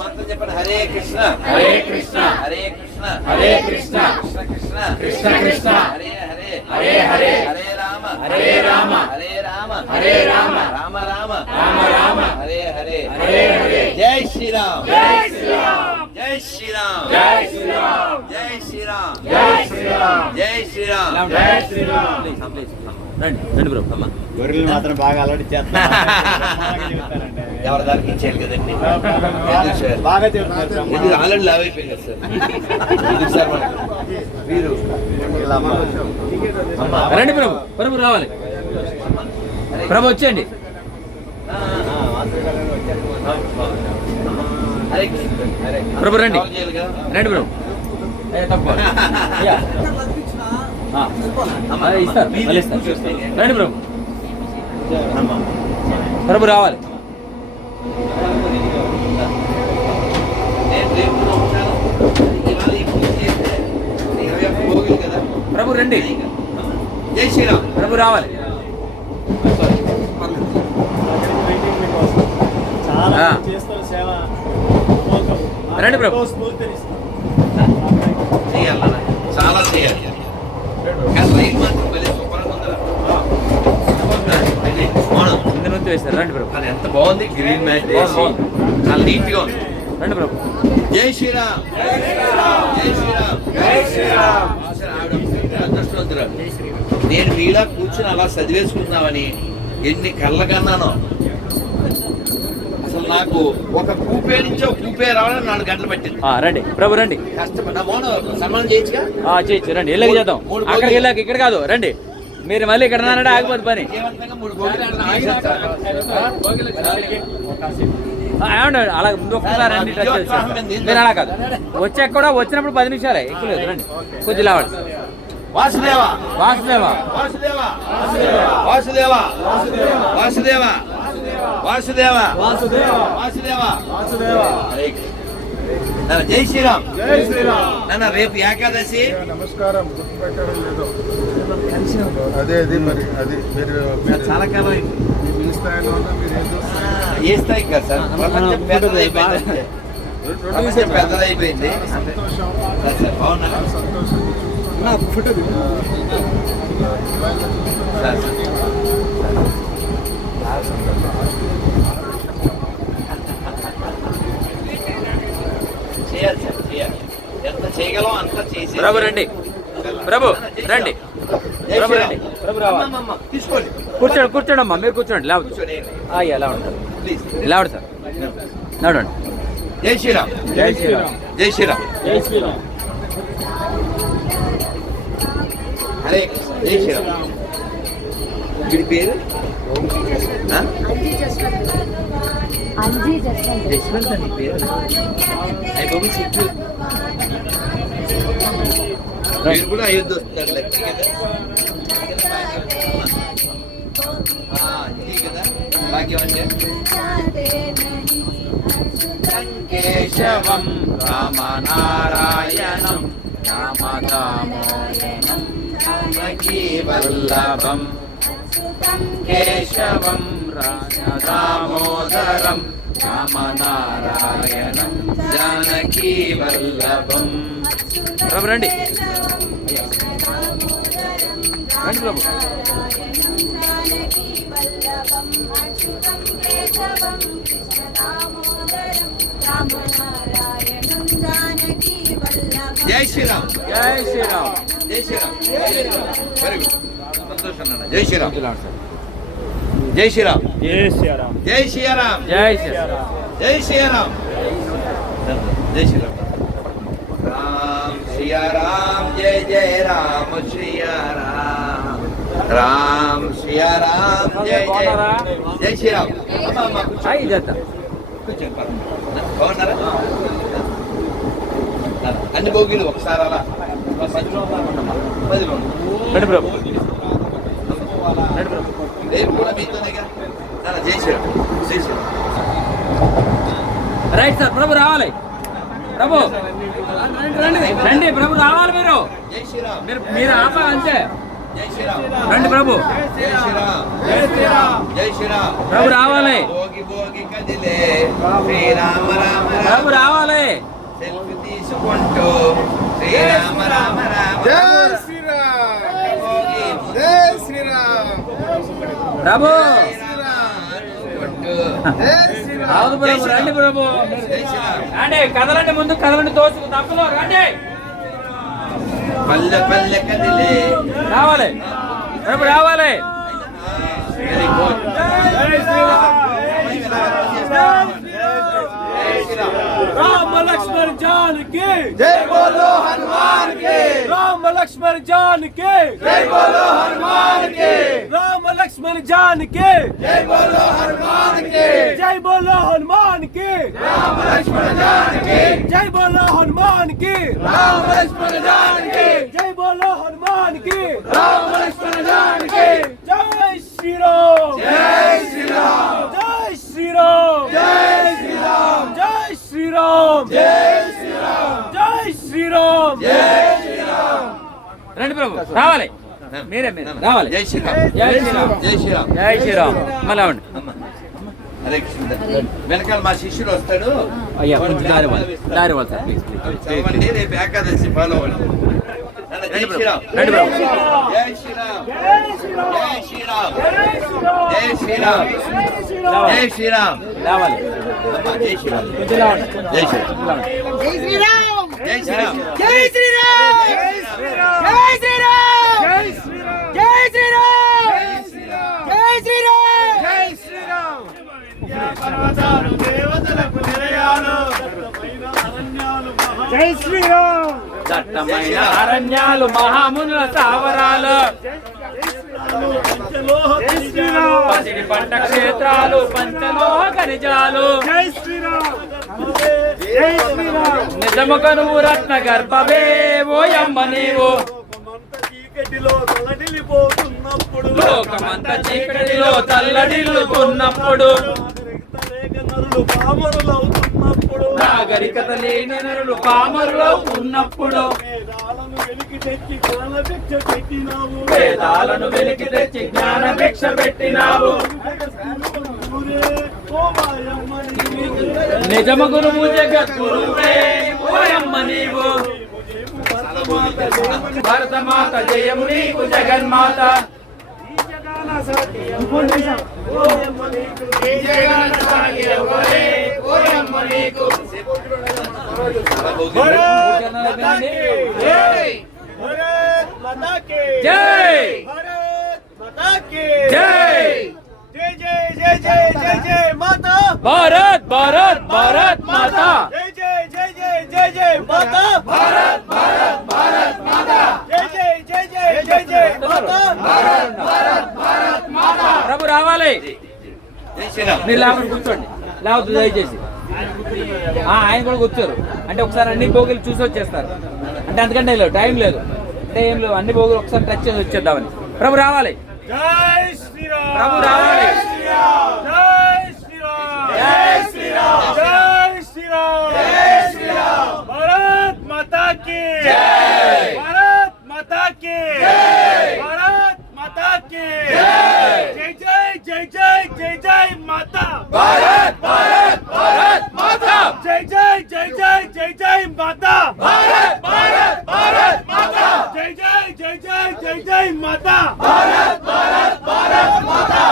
మంత్రం చెప్పండి. హరే కృష్ణ హరే కృష్ణ హరే కృష్ణ హరే కృష్ణ కృష్ణ కృష్ణ కృష్ణ కృష్ణ హరే హరే హరే హరే హరే రామ హరే రామ హరే రామ హరే రామ రామ రామ రామ రామ హరే హరే హరే హరే. జై శ్రీరామ్. జై శ్రీరామ్. జై శ్రీరామ్. జై శ్రీరామ్. జై శ్రీరామ్. జై శ్రీరామ్. జై శ్రీరామ్. జై శ్రీరామ్. రండి రండి బ్రో. అమ్మ గొర్రెలు మాత్రం బాగా అలవాటు చేస్తారు. ఎవరి దానికి ఇచ్చేయాలి కదండి. బాగా చెప్తున్నారు. ఇది ఆల్రెడీ లావ్ అయిపోయింది కదా సార్. ఎందుకు సార్ మనకు మీరు అమ్మ రండి ప్రభు. ప్రభు రావాలి. ప్రభు వచ్చేయండి. హరే కృష్ణ. ప్రభు రండి. కాల్ చేయాలి కదా. రండి ప్రభు. తక్కువ ఇస్తారు. మళ్ళీ ఇస్తారు. రండి ప్రభు. ప్రభు రావాలి. నేను రేపు ఉంటాను. ఇవాళ ఈ పూజ చేస్తే 21 భోగులు కదా. ప్రభు రండి. జై శ్రీరామ్. ప్రభు రావాలి. రండి ప్రభు. చేయాలి, చాలా చేయాలి. కానీ రైలు మాత్రం భలే సూపర్గా ఉందా. మ్యాట్ వేశారు. రండి ప్రభు, అది ఎంత బాగుంది, గ్రీన్ మ్యాట్ వేసి చాలా నీట్ గా ఉంది. రండి ప్రభు. జై శ్రీరామ్, జై శ్రీరామ్, జై శ్రీరామ్. అసలు ఆవిడ ఒక్కటే అదృష్టవంతురాలు. నేను మీలా కూర్చుని అలా చదివేసుకుందామని ఎన్ని కళ్ళకన్నానో. అసలు నాకు ఒక కూపే నుంచి ఒక కూపే రావడానికి 4 గంటలు పట్టింది. రండి ప్రభు, రండి. కష్టపడి నా మోన సన్మానం చేయొచ్చుగా. చేయొచ్చు, రండి. వెళ్ళకి చేద్దాం. అక్కడికి వెళ్ళాక ఇక్కడ కాదు, రండి. మీరు మళ్ళీ ఇక్కడ నానంటే ఆగిపోదు పని. విజయవంతంగా 3 భోగిలు ఏమండి అలా ముందు ఒక్కసారి రండి, టచ్ చేస్తాను. నేను అలా కాదు, వచ్చాక కూడా వచ్చినప్పుడు 10 నిమిషాలే, ఎక్కువ లేదు. రండి కొద్దిగా లావండి. వాసుదేవ, వాసుదేవ, వాసుదేవ, వాసుదేవ, వాసుదేవ, వాసుదేవ, వాసుదేవ, వాసుదేవ. జై శ్రీరామ్, జై శ్రీరామ్. నాన్న రేపు ఏకాదశి. నమస్కారం, గుర్తుపెట్టారో లేదో అదే మరి అది మీరు చాలా కాలం అయింది. మీ స్థాయిలో ఉన్న మీరు ఏం చూస్తారు? ఏ స్థాయి కాదు సార్, ప్రపంచం పెద్దదైపోయింది. ప్రపంచం పెద్దదైపోయింది. సంతోషం, సార్ సార్ బాగున్నారా? సంతోషం. సార్ సార్ చేయాలి సార్, చేయాలి. ఎంత చేయగలం అంత చేసి. ప్రభు రండి, ప్రభు రండి, ప్రభు రండి, ప్రభు రావాలి. అమ్మమ్మ, తీసుకోండి, కూర్చోండి, కూర్చోండి అమ్మా, మీరు కూర్చోండి. లేవద్దు, కూర్చోండి. ఎలా ఉంటారు, ప్లీజ్. లేవడు సార్, నడవండి. జై శ్రీరామ్, జై శ్రీరామ్, జై శ్రీరామ్, జై శ్రీరామ్. హరే కృష్ణ, జై శ్రీరామ్. వీడి పేరు ఆ? యశ్వంత్ అని పేరు. అయ్య బాబు సిద్ధు. మీరు కూడా అయోధ్య వస్తున్నారు లక్ష్మి కదా. ఇది కదా భాగ్యం అంటే. కేశవం రామనారాయణం రామదామోదరం జానకీ వల్లభం కేశవం రామదామోదరం రామనారాయణం జానకీ వల్లభం. ప్రభు రండి, రండి ప్రభు. జై శ్రీరామ్, జై శ్రీరామ్, జై శ్రీరామ్, వెరీ గుడ్, సంతోషం నాన్న. జై శ్రీరామ్, జై శ్రీరామ్, జై శ్రీరామ్. జై శ్రీరామ్, జై శ్రీరామ్. జై శ్రీరామ్, జై శ్రీరామ్. రామ్ శ్రీయ రామ్, జయ జయ రామ శ్రీయ రామ్, రామ్ శ్రీయ రామ్, జయ జయ. జై శ్రీరామ్. అమ్మ అమ్మ కూర్చోండి, ఇదేద్దాం. కూర్చోండి, బాగున్నారా? అన్ని భోగిలు ఒకసారి అలా 10 రండి ప్రభు, రండి ప్రభు. రేపు కూడా మీతోనే కదా. జై శ్రీరామ్, జై శ్రీరామ్. రైట్ సార్, ప్రభు రావాలి. ప్రభు రండి, ప్రభు రావాలి. మీరు జై శ్రీరామ్, మీరు ఆపాలి అంతే. జై శ్రీరామ్, రండి ప్రభు, జై శ్రీరామ్, జై శ్రీరామ్. జై శ్రీరామ్. ప్రభు రావాలి, భోగి భోగి కదిలే శ్రీరామ రామ ప్రభు రామ, రావాలి. సెల్ఫీ తీసుకుంటూ శ్రీరామ రామ రామ. జై శ్రీరామ్, భోగి జై శ్రీరామ్, ప్రభు అనుకుంటూ. జై శ్రీరామ్. అవును ప్రభు, రండి ప్రభు. జై శ్రీరామ్. రండి, కదలండి, ముందు కదలండి, తోసుకు తప్పులో రండి. పల్లె పల్లె కదిలే. రావాలి ప్రభు, రావాలి. Very good. జై శ్రీరామ్. राम लक्ष्मण जान के జై బోలో హనుమాన్ కి, राम लक्ष्मण जान के జై బోలో హనుమాన్ కి, राम लक्ष्मण जान के జై బోలో హనుమాన్ కి, जय बोलो हनुमान के రామ లక్ష్మణ జానకి, जय बोलो हनुमान के రామ లక్ష్మణ జానకి, जय बोलो हनुमान के రామ లక్ష్మణ జానకి. जय श्री राम జై శ్రీరామ్, जय श्री राम జై శ్రీరామ్, जय श्री राम జై శ్రీరామ్, जय श्री राम జై శ్రీరామ్. రండి ప్రభు, రావాలి. మీరే రావాలి. జై శ్రీరామ్, జై శ్రీరామ్, జై శ్రీరామ్. జై శ్రీరామ్. మళ్ళీ అవ్వండి. అమ్మ, హరే కృష్ణ. వెనకాల మా శిష్యుడు వస్తాడు. అయ్యా కొంచెం దారి ఇవ్వాలి, దారి ఇవ్వాలి సార్, ప్లీజ్ ప్లీజ్. చదవండి, రేపు ఏకాదశి ఫాలో అవ్వండి. నాన్న జై శ్రీరామ్. రండి ప్రభు. జై శ్రీరామ్. జై శ్రీరామ్. జై శ్రీరామ్. జై శ్రీరామ్. లేవాలి. అమ్మా, జై శ్రీరామ్. కొంచెం లేవండి. జై శ్రీరామ్. జై శ్రీరామ్ జై శ్రీరామ్. జై శ్రీరామ్ జై శ్రీరామ్ జై శ్రీరామ్ జై శ్రీరామ్ జై శ్రీరామ్ జై శ్రీరామ్ పర్వతాలు దేవతలకు నిలయాలు జై శ్రీరామ్ దట్టమైన అరణ్యాలు మహామునుల స్థావరాలు పసిడి పంట క్షేత్రాలు పంచలోహ ఖనిజాలు జై శ్రీరామ్ జై శ్రీరామ్ నిజముక నువ్వు రత్న గర్భవే ఓయమ్మ నీవు లోకమంత చీకటిలో తల్లడిల్లుతున్నప్పుడు నాగరికత లేని నరులు పామరులవుతున్నప్పుడు వేదాలను వెలికి తెచ్చి జ్ఞాన భిక్ష పెట్టినావు నిజమ గురువు జగద్గురువే ఓయమ్మ నీవు భరతమాత జయము నీకు జగన్మాత జై జై భారత్ భారత్ భారత్ మాతా ప్రభు రావాలి. జై శ్రీరామ్. మీరు లేకుండా కూర్చోండి, లేవద్దు దయచేసి. ఆయన కూడా కూర్చోరు అంటే ఒకసారి అన్ని బోగులు చూసి వచ్చేస్తారు అంటే అందుకంటే లేదు, టైం లేదు అంటే ఏం లేదు, అన్ని బోగులు ఒకసారి టచ్ చేసి వచ్చేద్దామని. ప్రభు రావాలి. జై శ్రీరామ్ ప్రభు రావాలి. జై శ్రీరామ్ జై శ్రీరామ్ జై శ్రీరామ్ జై శ్రీరామ్ భారత్ మాతా కీ జై భారత్ మాతా కీ జై భారత్ మాతా కీ జై జై జై జై జై జై మాతా భారత్ భారత్ భారత్ మాతా జై జై జై జై జై జై మాతా భారత్ భారత్ భారత్ మాతా జై జై జై జై జై జై మాతా భారత్ భారత్ భారత్ మాతా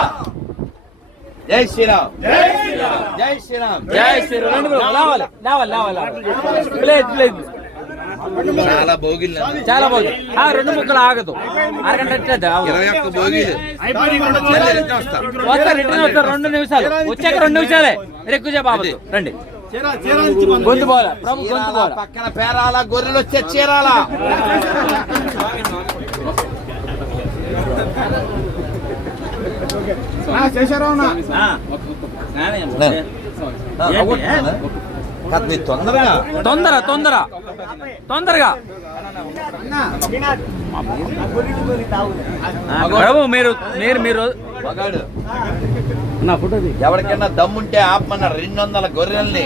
జై శ్రీరామ్. జై శ్రీరామ్ జై శ్రీరామ్. జై శ్రీరామ్. రండి ప్రభు, లేవాలి లేవాలి లేవాలి లేవాలి. Please please. చాలా భోగిలు. చాలా బాగుంది. రెండు ముక్కలు ఆగదు, అరగంట 21 భోగిలు. మళ్ళీ రిటర్న్ వస్తా. వస్తారు, రిటర్న్ వస్తారు. 2 నిమిషాలు వచ్చాక 2 నిమిషాలే, మీరు ఎక్కువ సేపు ఆగదు. రండి. గొంతు పోవాలా ప్రభు, గొంతు చీరాల పోవాలా. పక్కన పేరాల గొర్రెలు వచ్చే చీరాల. తొందరగా తొందర తొందర తొందరగా ప్రభు మీరు మీరు మీరు మగాడు ఎవరికైనా దమ్ముంటే ఆపమన్నారు. 200 గొర్రెల్ని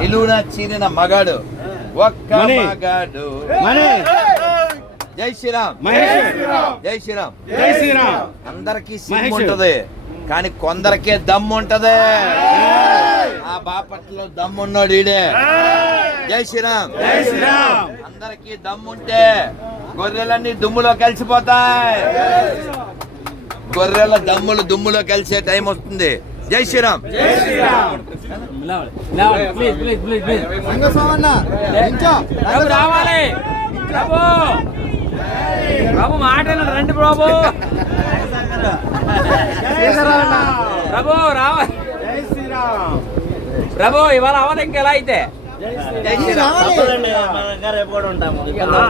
నిలువున చీరిన మగాడు ఒక్క మగాడు. జై శ్రీరామ్. జై శ్రీరామ్. జై శ్రీరామ్ అందరికీ సిగ్గు ఉంటది కానీ కొందరికే దమ్ము ఉంటది. ఆ బాపట్లో దమ్మున్నాడు ఈడే. జై శ్రీరామ్. జై శ్రీరామ్ అందరికీ దమ్ముంటే గొర్రెలన్నీ దుమ్ములో కలిసిపోతాయి. గొర్రెల దమ్ములు దుమ్ములో కలిసే టైం వస్తుంది. జై శ్రీరామ్. జై Shri Ram please please please please ప్రభు రావాలి. ప్రభు ప్రభు మాటలు రండి ప్రభు. ప్రభు రావాలి. జై శ్రీరామ్ ప్రభు ఇవాళ అవ్వదు ఇంకెలా అయితే. జై శ్రీరామ్.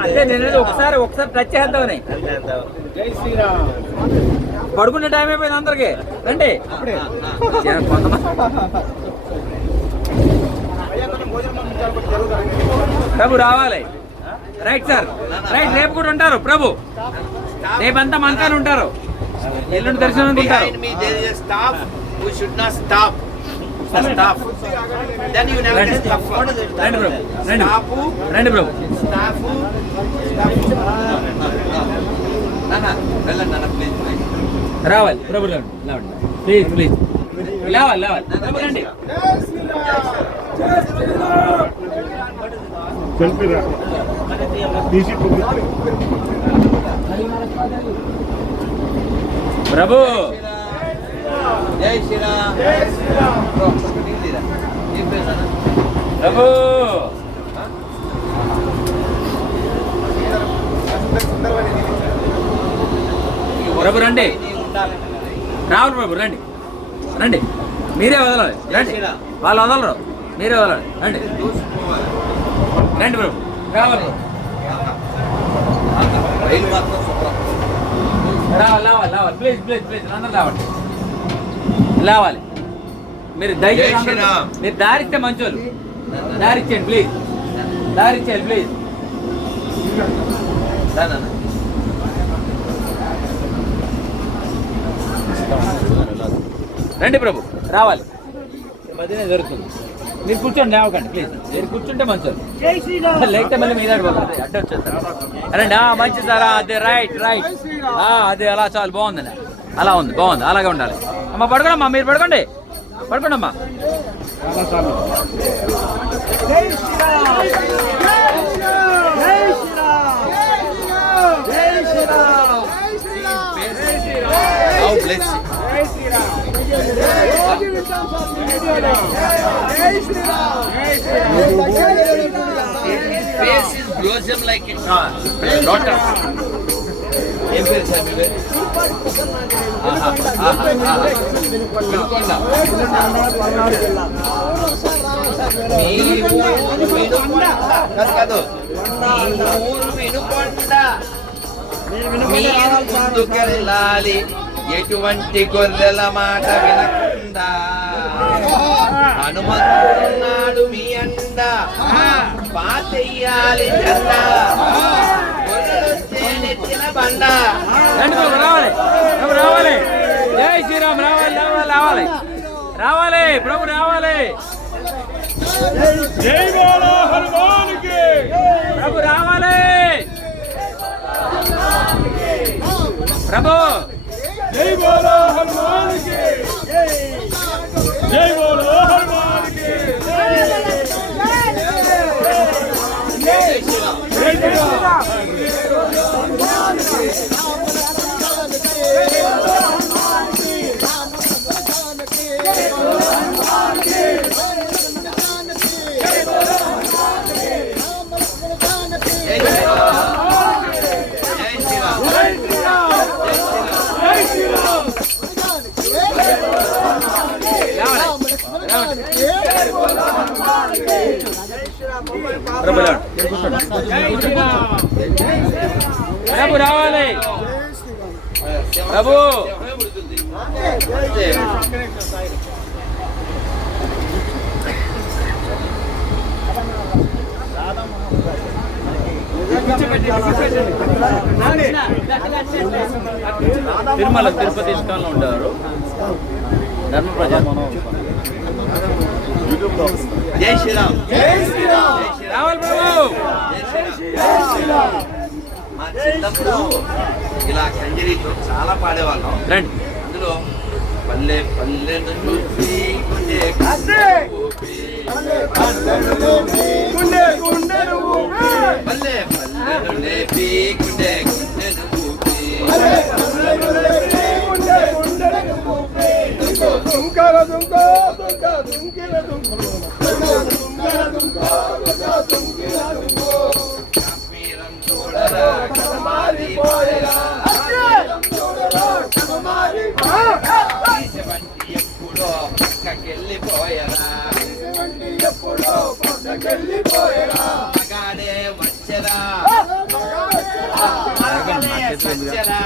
అంటే నేను ఒకసారి టచ్ చేద్దామని. జై శ్రీరామ్ పడుకునే టైం అయిపోయింది అందరికి. రండి కొంతమంది. ప్రభు రావాలి. Right sir, right. రేపు కూడా ఉంటారు ప్రభు, రేపంతా మనకానే ఉంటారు. ఎల్లుండి దర్శనం ఉంటారు. Behind me there is a staff who should not stop. The staff. Then you never get stuff. రండి ప్రభు, రండి రండి ప్రభు. వెళ్ళండి నాన్న ప్లీజ్. రావాలి ప్రభు, లేవండి లేవండి ప్లీజ్ ప్లీజ్. లేవాలి లేవాలి ప్రభు రండి. జై శ్రీరామ్ ప్రభు జై శ్రీరామ్. ఏం పేరు నాన్న? ప్రభు ప్రభు రండి, రావులు ప్రభు రండి రండి, మీరే వదలాలి, రండి, వాళ్ళు వదలరు, మీరే వదలాలి, రండి రండి ప్రభు, రావాలి రైలు మాత్రం శుభ్రం. రావాలి రావాలి రావాలి, ప్లీజ్ ప్లీజ్ ప్లీజ్ అందరూ రావాలి, రావాలి. మీరు దయచేసి జై శ్రీరామ్. మీరు దారిస్తే మంచోళ్ళు, దారిచ్చేయండి ప్లీజ్, దారిచ్చేయండి ప్లీజ్. నాన్న రండి ప్రభు, రావాలి, మధ్యనే జరుగుతుంది. మీరు కూర్చోండి, లేవకండి ప్లీజ్, మీరు కూర్చుంటే మంచోళ్ళు, లేకపోతే మళ్ళీ మీద అడ్డు వచ్చేస్తారు. రండి, మంచి సార్, అదే రైట్ రైట్, అదే అలా చాలు, బాగుందండి, అలా ఉంది, బాగుంది, అలాగే ఉండాలి. అమ్మ పడుకోండి అమ్మా, మీరు పడుకోండి, పడుకోండి అమ్మా. Oh, bless you. His face is blossom like a lotus. ఏం పేరు సార్ మీ పేరు? వినుకొండ. మీ ఊరు వినుకొండ. కాదు మీ ఊరు వినుకొండ. మీరు ముందుకెళ్ళాలి, ఎటువంటి గొర్రెల మాట వినకుండా. హనుమంతుడున్నాడు మీ అండ, పాతెయ్యాలి జెండ, గొర్రెలొస్తే నెత్తిన బండ. రండి ప్రభు, రావాలి ప్రభు, రావాలి, జై శ్రీరామ్, రావాలి రావాలి రావాలి రావాలి ప్రభు, రావాలి జై బోలో హనుమాన్కి ప్రభు, రావాలి ప్రభు, జై బోలో హనుమాన్కి జై బోలో హనుమాన్కి జై శ్రీరామ్. ప్రభు రావాలి ప్రభు. తిరుమల తిరుపతి ఇస్కాన్లో ఉంటారు ధర్మ ప్రజలు. జై శ్రీరామ్. రావాలి ప్రభు. మా చిన్నప్పుడు ఇలా కంజరీతో చాలా పాడేవాళ్ళం. రండి, అందులో పల్లె పల్లెను చూసి గుండె గుండె గుండెను ఊపి, పల్లె పల్లెను లేపి గుండె గుండెను ఊపి, గుండె గుండెను ఊపి, దుంకర దుంకో దుంక దుంకిల దుంకులో, దుంకర దుంకో దుంక దుంకిల దుంకో, కాశ్మీరం చూడరా మారిపోయేరా, చూడరా మారిపోయేరా, ఎప్పుడో పక్కకెళ్ళిపోయరా, ఎప్పుడో పక్కకెళ్ళిపోయేరా, మగాడే వచ్చరా, మగాడే వచ్చరా,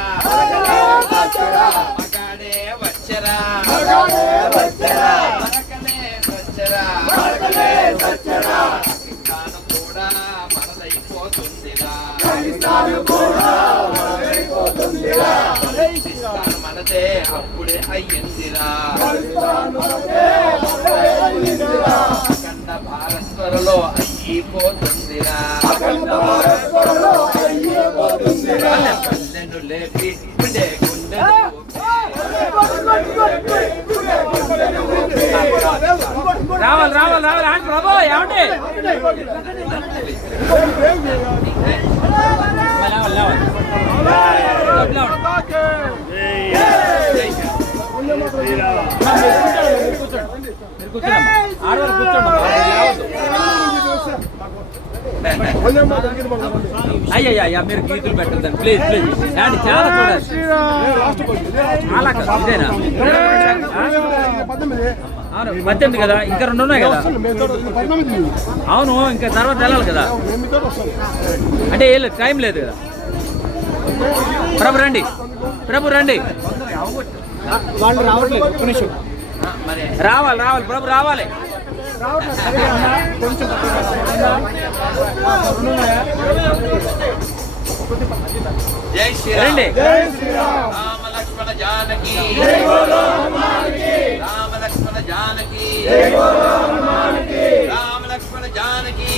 వచ్చరా, మగాడే వచ్చరా, మగాడే వచ్చరా, మరకలే వచ్చరా, మరకలే వచ్చరా, పాకిస్తాను కూడా మనదైపోతుందిరా, పాకిస్తాను కూడా మనదైపోతుందిరా, పాకిస్తాను మనదే అప్పుడే అయ్యిందిరా, పాకిస్తాను మనదే అప్పుడే అయ్యిందిరా, అఖండ భారత్వరలో అయిపోతుందిరా, అఖండ భారత్వరలో అయిపోతుందిరా, పల్లెను లేపి గుండె గుండె రావాలి రావాలి రావాలి ప్రభు. ఏమండి అయ్యా మీరు గీతులు పెట్టద్దండి ప్లీజ్ ప్లీజ్ అండి. చాలా చూడండి, చాలా ఇదేనా 18 కదా, ఇంకా 2 ఉన్నాయి కదా. అవును, ఇంకా తర్వాత వెళ్ళాలి కదా, అంటే టైం లేదు కదా. ప్రభు రండి, ప్రభు రండి. రావాలి రావాలి ప్రభు రావాలి. జై శ్రీరామ్. రండి. రామ లక్ష్మణ జానకి, రామ లక్ష్మణ జానకి, రామ లక్ష్మణ జానకి,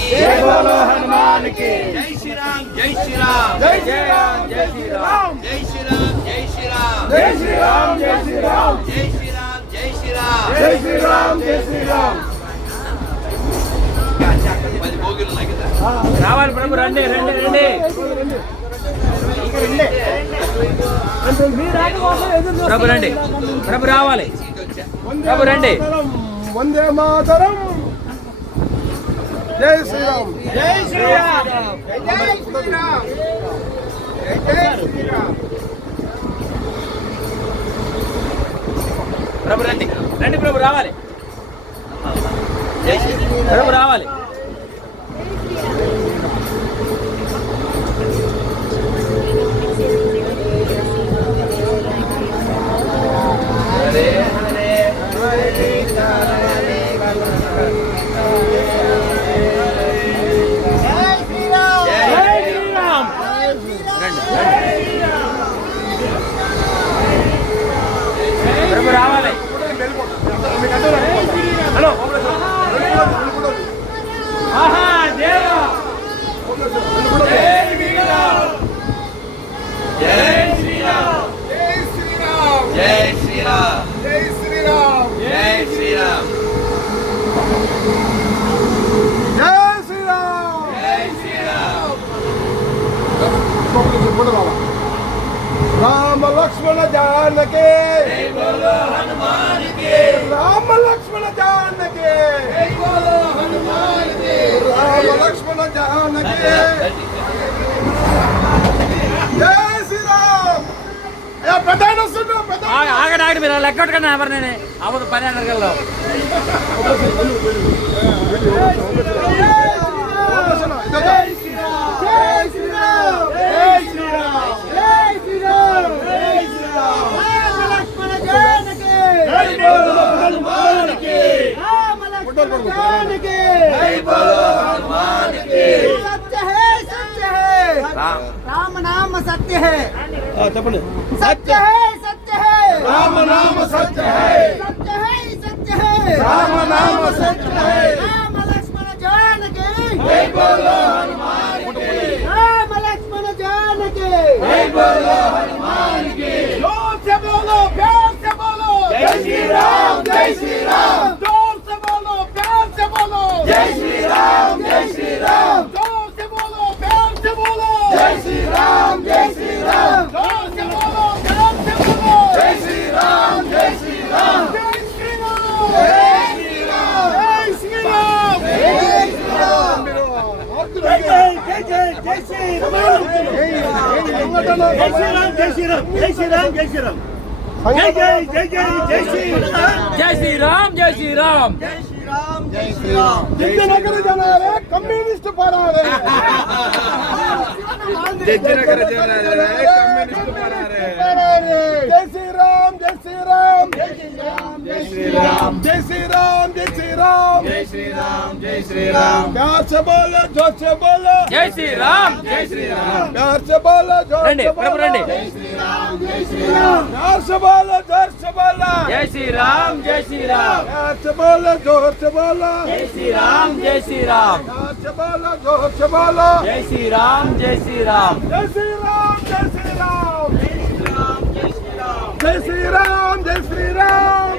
జై శ్రీరామ్ జై శ్రీరామ్ జై శ్రీరామ్ జై శ్రీరామ్ జై శ్రీరామ్ జై శ్రీరామ్ జై శ్రీరామ్ జై శ్రీరామ్ జై శ్రీరామ్ జై శ్రీరామ్ జై శ్రీరామ్ జై శ్రీరామ్ 10 భోగిలు ఉన్నాయి కదా. రావాలి ప్రభు రండి రండి రండి. ప్రభు రండి, ప్రభు రావాలి, ప్రభు రండి. వందే మాతరం. జై శ్రీరామ్ జై శ్రీరామ్. జై శ్రీరామ్ జై శ్రీరామ్. ప్రభు రండి రండి, ప్రభు రావాలి, జై శ్రీరామ్. ప్రభు రావాలి. హరే హరే హరే కృష్ణ హరే కృష్ణ జై శ్రీరామ్ జై శ్రీరామ్. ప్రభు రావాలి. హలో ఆహా దేవా. జై శ్రీరామ్ జై శ్రీరామ్ జై శ్రీరామ్ జై శ్రీరామ్ జై శ్రీరామ్ జై శ్రీరామ్ జై శ్రీరామ్. జై శ్రీరామ్. రామ లక్ష్మణ జానకి, జై బోలో హనుమాన్ కి, రామ లక్ష్మణ జానకి, రామ లక్ష్మణ జానకి. జై శ్రీరామ్. ప్రధాన ఆగండి ఆగండి, మీరు లెక్కట్టుకన్నా ఎవరు నేను అవ్వదు పని అనగలరు. జై శ్రీరామ్ జై శ్రీరామ్ జై శ్రీరామ్ జై శ్రీరామ్ జై శ్రీరామ్. రామ లక్ష్మణ జానకి, జై బోలో హనుమాన్ కి, రామ లక్ష్మణ జానకి. జై బోలో హనుమాన్ కి. सत्य है రామ్ राम नाम सत्य है. చెప్పండి. सत्य है राम नाम सत्य है. सत्य है राम नाम सत्य है. राम लक्ष्मण जानकी, జై బోలో హనుమాన్ కి, राम लक्ष्मण जानकी. జై బోలో హనుమాన్ కి. जोर से बोलो प्यार से बोलो. జై శ్రీరామ్ జై శ్రీరామ్ जोर से बोलो प्यार से बोलो. జై శ్రీరామ్ జై శ్రీరామ్ जोर से बोलो प्यार से बोलो. జై శ్రీరామ్ జై శ్రీరామ్ जोर से बोलो प्यार से बोलो. జై శ్రీరామ్ జై శ్రీరామ్ जय श्रीराम जय श्रीराम जय श्रीराम जय श्रीराम. జై జై జై జై జై శ్రీరామ్. జై శ్రీరామ్ జై శ్రీరామ్ జై శ్రీరామ్ జై శ్రీరామ్. జై జై జై జై జై శ్రీరామ్. జై శ్రీరామ్ జై శ్రీరామ్. जय श्रीराम. जिंदनगर जाना रे कम्युनिस्ट पड़ा रे. जिंदनगर जाना रे कम्युनिस्ट पड़ा रे. जय श्रीराम जय श्रीराम जय श्रीराम जय श्रीराम जय श्रीराम जय श्रीराम जय श्रीराम जय श्रीराम. प्यार से बोलो जोर से बोलो. జై శ్రీరామ్ జై శ్రీరామ్. प्यार से बोलो जोर రండి से ప్రభు बोलो. రండి. जय श्रीराम जय श्रीराम. प्यार से बोलो जोर से बोलो. జై శ్రీరామ్ జై శ్రీరామ్. प्यार से बोलो जोर से बोलो. జై శ్రీరామ్ జై శ్రీరామ్. प्यार से बोलो जोर से बोलो. జై శ్రీరామ్ జై శ్రీరామ్. जय श्री राम जय श्री राम जय श्री राम जय श्री राम.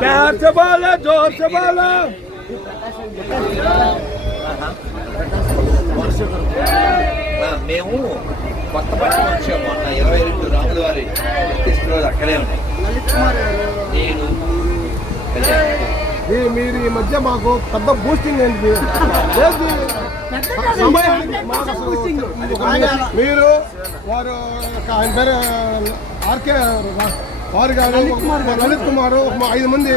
प्यार से बोलो जोर से बोलो. మేము కొత్తపట్నం వచ్చాము మొన్న 22 రాముల వారి ప్రతిష్ఠ రోజు అక్కడే ఉన్నాం. నేను మీరు ఈ మధ్య మాకు పెద్ద బూస్టింగ్ ఏంటి మీరు వారు ఆయన పేరు ఆర్కే వారు కానీ లలిత్ కుమార్ 5 మంది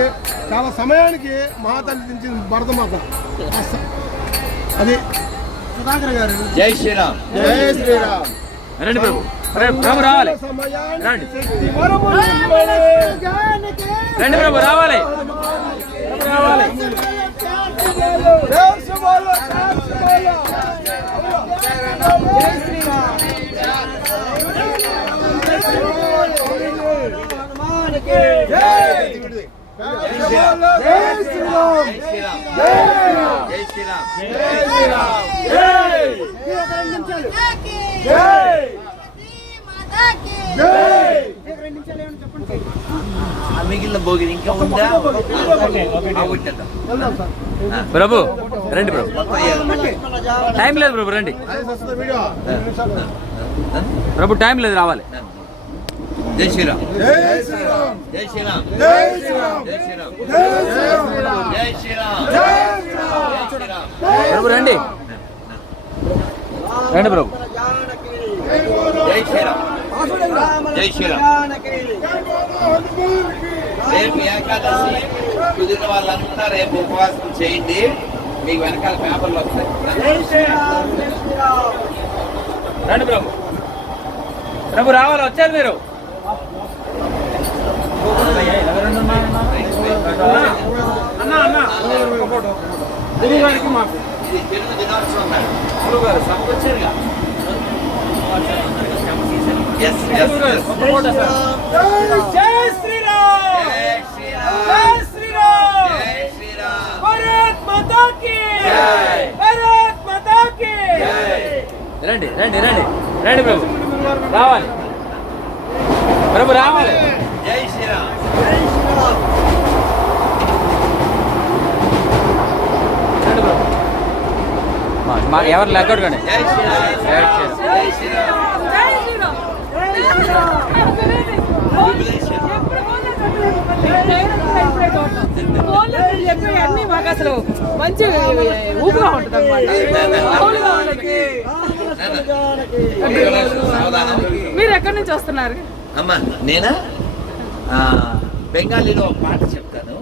చాలా సమయానికి మహాతల్లి దించింది భరతమాత. అది సుధాకర్ గారు. జై శ్రీరామ్. జై శ్రీరామ్. రండి ప్రభు, ప్రభు రావాలి. రండి రండి ప్రభు రావాలి. రావాలి. మిగిలిన భోగి ఇంకా ఉందా? ప్రభు రండి ప్రభు, టైం లేదు ప్రభు, రండి ప్రభు, టైం లేదు, రావాలి. జై శ్రీరామ్. జై శ్రీరామ్. జై శ్రీరామ్. జై శ్రీరామ్. జై శ్రీరామ్. జై శ్రీరామ్. జై శ్రీరామ్. జై శ్రీరామ్. ప్రభు రండి, రండి ప్రభు. జై శ్రీరామ్. జై శ్రీరామ్. రేపు ఏకాదశి కుదిరిన వాళ్ళంతా రేపు ఉపవాసం చేయండి, మీకు వెనకాల పేపర్లు వస్తాయి. రండి ప్రభు, ప్రభు రావాలి, వచ్చారు మీరు. ఇది తెలుగు దినోత్సవం మేడం. గురువు గారు సభకు వచ్చారుగా. Yes, yes, yes. జై శ్రీరామ్. జై శ్రీరామ్. జై శ్రీరామ్. జై శ్రీరామ్. భారత్ మాతా కీ జై. భారత్ మాతా కీ జై. రండి రండి రండి రండి ప్రభు, రావాలి ప్రభు, రావాలి. జై శ్రీరామ్. రండి ప్రభు, ఎవరు లెక్కడుకోండి. జై శ్రీరామ్. జై శ్రీరామ్. అన్ని మాకు అసలు మంచి ఊపుగా ఉంటుంది సావధానం. మీరు ఎక్కడి నుంచి వస్తున్నారు? అమ్మా నేనా బెంగాలీలో ఒక పాట చెప్తాను,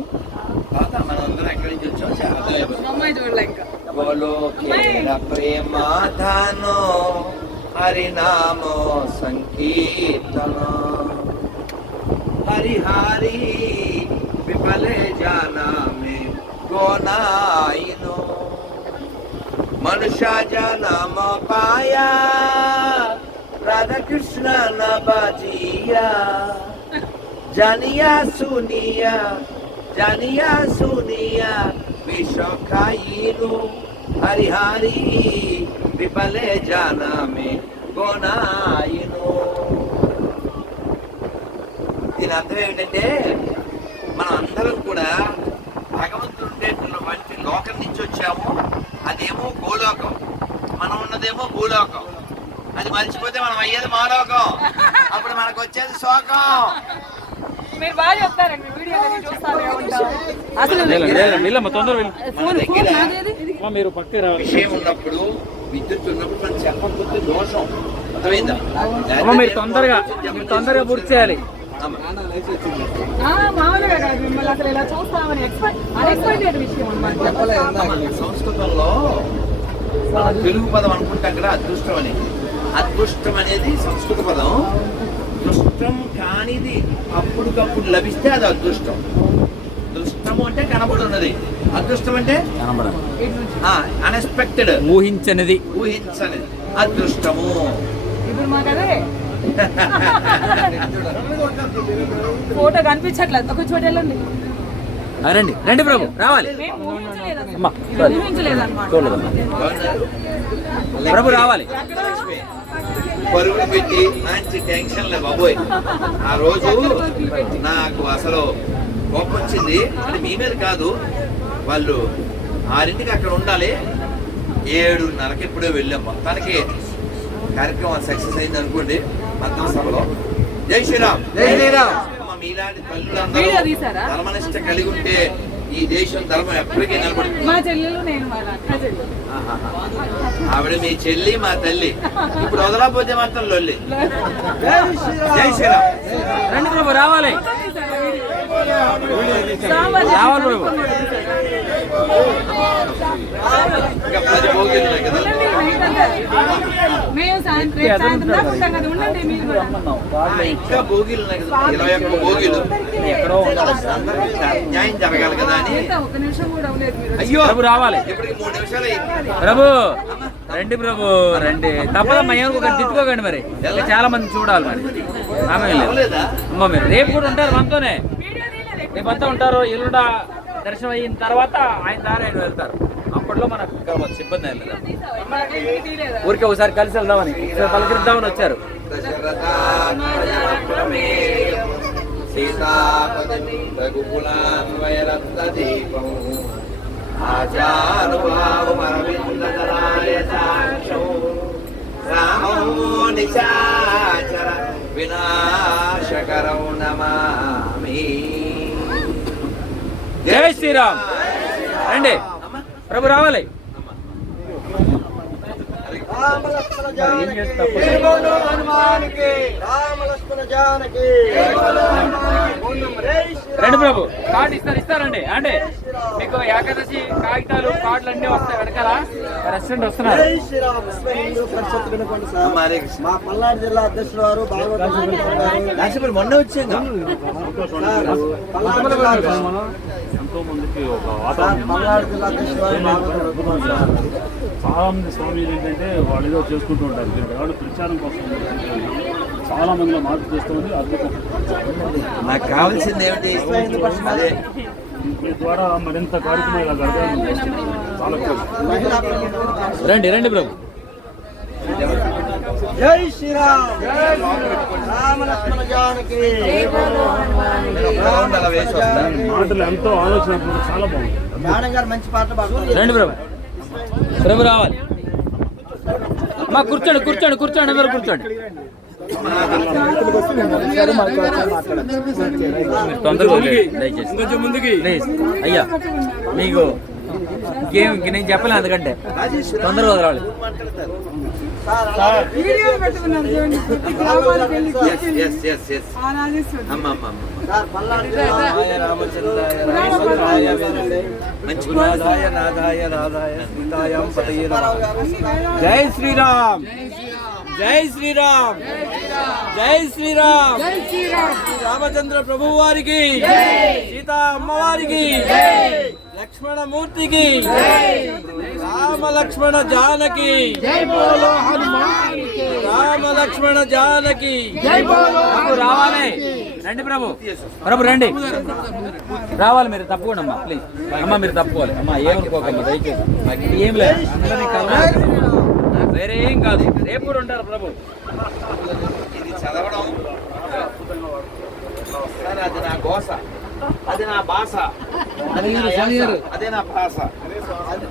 తర్వాత మనం అందరం ఎక్కడి నుంచి వచ్చామో అర్థమైపోతుంది. అమ్మాయి చూడలే ఇంకా. బోలో కేరా ప్రేమ ధానో హరి నామో సంకీర్తన హరి హరి విఫలే జానా మే గోనాయినో మనుష్య జన్మ పాయా राधा कृष्ण न बाजिया जानिया सुनिया विश्व खाइनु हरिहरि विपले जाना में गोनाइनु. దీని అర్థం ఏమిటంటే మనం అందరం కూడా భగవంతుడు ఉండేటువంటి లోకం నుంచి వచ్చాము. అదేమో గోలోకం, మనం ఉన్నదేమో భూలోకం. అది మర్చిపోతే మనం అయ్యేది మాలోకం, అప్పుడు మనకు వచ్చేది శోకం. మీరు బాగా చెప్తారండి, వీడియోలో చూస్తాను. అసలు మీరు పక్కకి రావాలి. విషయం ఉన్నప్పుడు విద్యుత్ ఉన్నప్పుడు మనం చెప్పకపోతే దోషం. అర్థమైందా? మీరు తొందరగా పూర్తి చేయాలి. మామూలుగా కాదు, మిమ్మల్ని అసలు ఇలా చూస్తామని అన్ఎక్స్పెక్టెడ్ విషయం అన్నమాట. సంస్కృతంలో మనం తెలుగు పదం అనుకుంటాం కదా అదృష్టం అని. అదృష్టం అనేది సంస్కృత పదం. దృష్టం కానిది అప్పుడుకప్పుడు లభిస్తే అది అదృష్టం. దృష్టము అంటే కనబడి ఉన్నది, అదృష్టం అంటే అన్ఎక్స్పెక్టెడ్, ఊహించనిది, ఊహించనిది అదృష్టము. ఇప్పుడు మాకు అదే ఫోటో కనిపించట్లేదు. ఒక చోట వెళ్ళండి. రండి రండి ప్రభు, రావాలి. మేము ఊహించలేదు అసలు. అమ్మా ఇది ఊహించలేదు అన్నమాట. ప్రభు రావాలి. పరుగులు పెట్టి మంచి టెన్షన్ లే బాబోయ్. ఆ రోజు నాకు అసలు కోపం వచ్చింది. అంటే మీ మీద కాదు, వాళ్ళు 6ంటికి అక్కడ ఉండాలి. 7:30కి ఇప్పుడే వెళ్ళాం. మొత్తానికి కార్యక్రమం సక్సెస్ అయింది అనుకోండి. మద్దతు సభలో జై శ్రీరామ్. జై శ్రీరామ్. అమ్మ, మీలాంటి తల్లులందరూ వీడియో తీశారా? ధర్మనిష్ట కలిగి ఉంటే ఈ దేశం ధర్మం ఎప్పటికీ నిలబడుతుంది. మా చెల్లెలు నేను వాళ్ళ అక్క చెల్లెలు. ఆవిడ మీ చెల్లి, మా తల్లి. ఇప్పుడు వదలకపోతే మాత్రం లొల్లి. జై శ్రీరామ్. రండి ప్రభు, రావాలి సాంబార్ రావాలి ప్రభు. ఇంకా 10 భోగిలు ఉన్నాయి కదా. ఉండండి, నైట్ అంతా. మేము సాయంత్రం దాకా ఉంటాం కదా, ఉండండి మీరు కూడా. ఇంకా భోగిలు ఉన్నాయి కదా, 21 భోగిలు. ఎక్కడో అందరికీ న్యాయం జరగాలి కదా అని. ఎంత ఒక్క నిమిషం కూడా అవ్వలేదు మీరు. అయ్యో, ప్రభు రావాలి. ఇప్పటికి 3 నిమిషాలు అయింది. ప్రభు రండి ప్రభు, రండి. తప్పదమ్మా, ఎవరు ఒకరు తిట్టుకోకండి మరి. ఇంకా చాలా మంది చూడాలి మరి. ఆమె లేదు అవ్వలేదా? అమ్మ, మీరు రేపు కూడా ఉంటారు మనతోనే. వీడియో తీయలేదు. రేపంతా ఉంటారు. ఎల్లుండ దర్శనం అయిన తర్వాత ఆయన దారి ఆయన వెళ్తారు. అప్పట్లో మనకు ఇంకా ఇబ్బంది అయ్యింది కదా. మనకి ఇంటికి తీయలేదా? ఊరికే ఒకసారి కలిసి వెళ్దామని, ఒకసారి పలకరిద్దామని వచ్చారు. సీతాపదం రఘుకులాన్వయరత్నదీపం ఆచారువామరవిందరాయ సాక్షం రామో నిశాచర వినాశకరం నమామి. జై శ్రీరామ్. రండి ప్రభు, రావాలి. రండి ప్రభు, కార్డు ఇస్తారండి. అంటే మీకు ఏకాదశి కాగితాలు, కార్డులు అన్నీ వస్తాయి వెనకాల. రెస్టారెంట్ వస్తున్నారు. మా పల్నాడు జిల్లా అధ్యక్షుడు వారు రాజపల్లి మొన్న వచ్చింది. పల్నాడు జిల్లా అధ్యక్షుడు వారు చాలా మంది స్వామీలు ఏంటంటే వాళ్ళు ఏదో చేసుకుంటూ ఉంటారు. వాళ్ళు ప్రచారం కోసం చాలా మందిలో మార్పు చేస్తుంది. అద్భుతం. నాకు కావాల్సింది ఏమిటి? అదే మీ ద్వారా మరింత కార్యక్రమాలు ఇలా జరగాలని చాలా రండి రండి ప్రభు. జై శ్రీరామ్. రామ లక్ష్మణ జానకి. అలా వేసి వస్తాను. మాటలు ఎంతో ఆలోచన చాలా బాగుంది. మేడం గారు మంచి పాటలు పాడుతున్నారు. రండి ప్రభు. ప్రభు రావాలి. అమ్మా కూర్చోండి, కూర్చోండి, కూర్చోండి, అందరూ కూర్చోండి. మీరు తొందరగా వదిలేయండి దయచేసి. ప్లీజ్ అయ్యా, మీకు ఇంకేం నేను చెప్పలేను, ఎందుకంటే తొందరగా వదలాలి. వీడియో పెట్టుకున్నాం చూడండి. ప్రతి గ్రామాలకు వెళ్ళి అమ్మ అమ్మ అమ్మ సార్ పల్నాడు జిల్లా జై శ్రీరామ్. జై శ్రీరామ్. జై శ్రీరామ్. రామచంద్ర ప్రభు వారికి, సీతా అమ్మవారికి, లక్ష్మణమూర్తికి, రామ లక్ష్మణ జానకి, రామ లక్ష్మణ జానకి. ప్రభు రావాలి. రండి ప్రభు, ప్రభు రండి, రావాలి. మీరు తప్పకుండా అమ్మా, ప్లీజ్ అమ్మా, మీరు తప్పుకోవాలి అమ్మా. ఏమనుకోకమ్మా దయచేసి. ఏం లేదు, వేరే ఏం కాదు. రేపు కూడా ఉంటారు ప్రభు. ఇది చదవడం కానీ అది నా గోస, అది నా భాష, అది నా యాస, అదే నా భాష,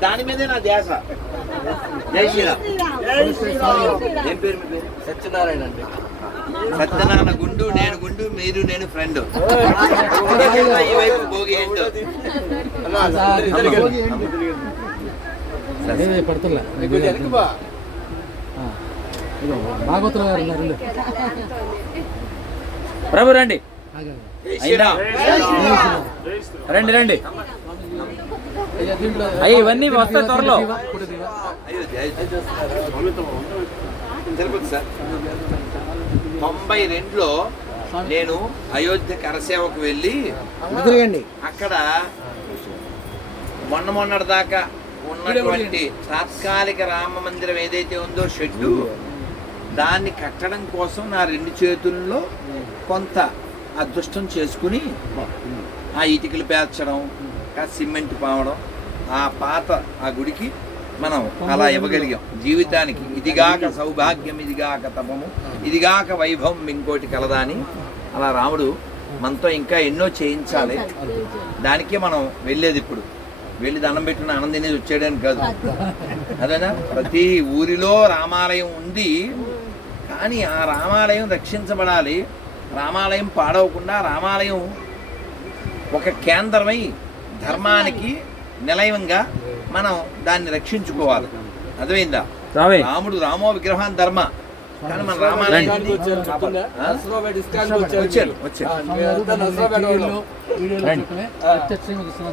దాని మీదే నా ధ్యాస. జై శ్రీరామ్. ఏం పేరు మీ పేరు? సత్యనారాయణ అండి. సత్యనారాయణ. గుండు నేను గుండు, మీరు నేను ఫ్రెండ్. ఈ వైపు భోగి ఏంటో పడుతున్నా ప్రభు రండి. జై శ్రీరామ్. రండి రండి. అయ్యి ఇవన్నీ వస్తాయి త్వరలో. అయ్యో తిరుపతి సార్. 92లో నేను అయోధ్య కరసేవకు వెళ్ళి అక్కడ మొన్నటి దాకా ఉన్నటువంటి తాత్కాలిక రామ మందిరం ఏదైతే ఉందో షెడ్డు, దాన్ని కట్టడం కోసం నా 2 చేతుల్లో కొంత అదృష్టం చేసుకుని ఆ ఇటుకలు పేర్చడం, సిమెంట్ పావడం, ఆ పాత ఆ గుడికి మనం అలా ఇవ్వగలిగాం. జీవితానికి ఇదిగాక సౌభాగ్యం, ఇదిగాక తపము, ఇదిగాక వైభవం ఇంకోటి కలదా అని అలా రాముడు మనతో ఇంకా ఎన్నో చేయించాలి. దానికే మనం వెళ్ళేది ఇప్పుడు. వెళ్ళి దండం పెట్టుకుని ఆనందం తినేది వచ్చేయడానికి కాదు. అదేనా, ప్రతి ఊరిలో రామాలయం ఉంది, కానీ ఆ రామాలయం రక్షించబడాలి. రామాలయం పాడవకుండా రామాలయం ఒక కేంద్రమై ధర్మానికి నిలయంగా మనం దాన్ని రక్షించుకోవాలి. అర్థమైందా? రాముడు రామో విగ్రహాన్ ధర్మ, కానీ మన రామాలయం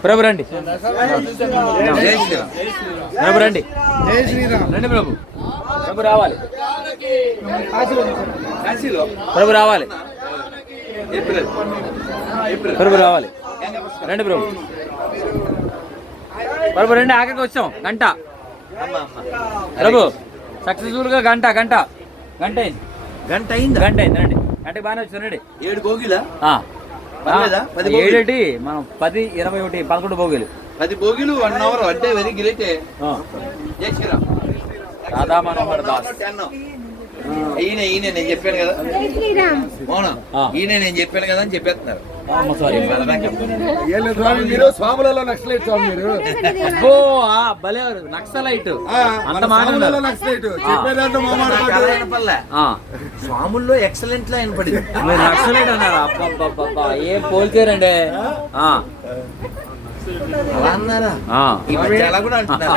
ప్రభు రండి, జై శ్రీరామ్. ప్రభు రండి, జై శ్రీరామ్. రండి ప్రభు. ప్రభు రావాలి, కాశీలో ప్రభు రావాలి, ఏప్రిల్ ప్రభు రావాలి. రండి ప్రభు, ప్రభు రండి. ఆఖరికి వచ్చాం, గంట ప్రభు సక్సెస్ఫుల్ గా గంట అయింది. గంట అయిందా? గంట అయింది, రండి. గంటకి బాగానే వచ్చాను, రండి. 7 భోగిలా? పర్లేదా? 10 భోగిలు? 7 ఏంటి మనం 10, 21, 11 భోగిలు. 10 భోగిలు 1 అవర్ అంటే వెరీ గ్రేట్. జై శ్రీరామ్. రాధా మనోహర్ దాస్. ఈయన నేను చెప్పాను కదా, అవునా, ఈయన నేను చెప్పాను కదా అని చెప్పేస్తున్నారు. మీరు స్వాములలో నక్సలైట్ స్వామి, మీరు అబ్బో భలే నక్సలైట్ అంత మాట నక్సలైట్ చెప్పేదంటే స్వాముల్లో ఎక్సలెంట్ లా వినపడింది. మీరు నక్సలైట్ అన్నారా? అబ్బా ఏం పోల్చారండి. అలా అన్నారా? ఈ మధ్య అలా కూడా అంటున్నారు.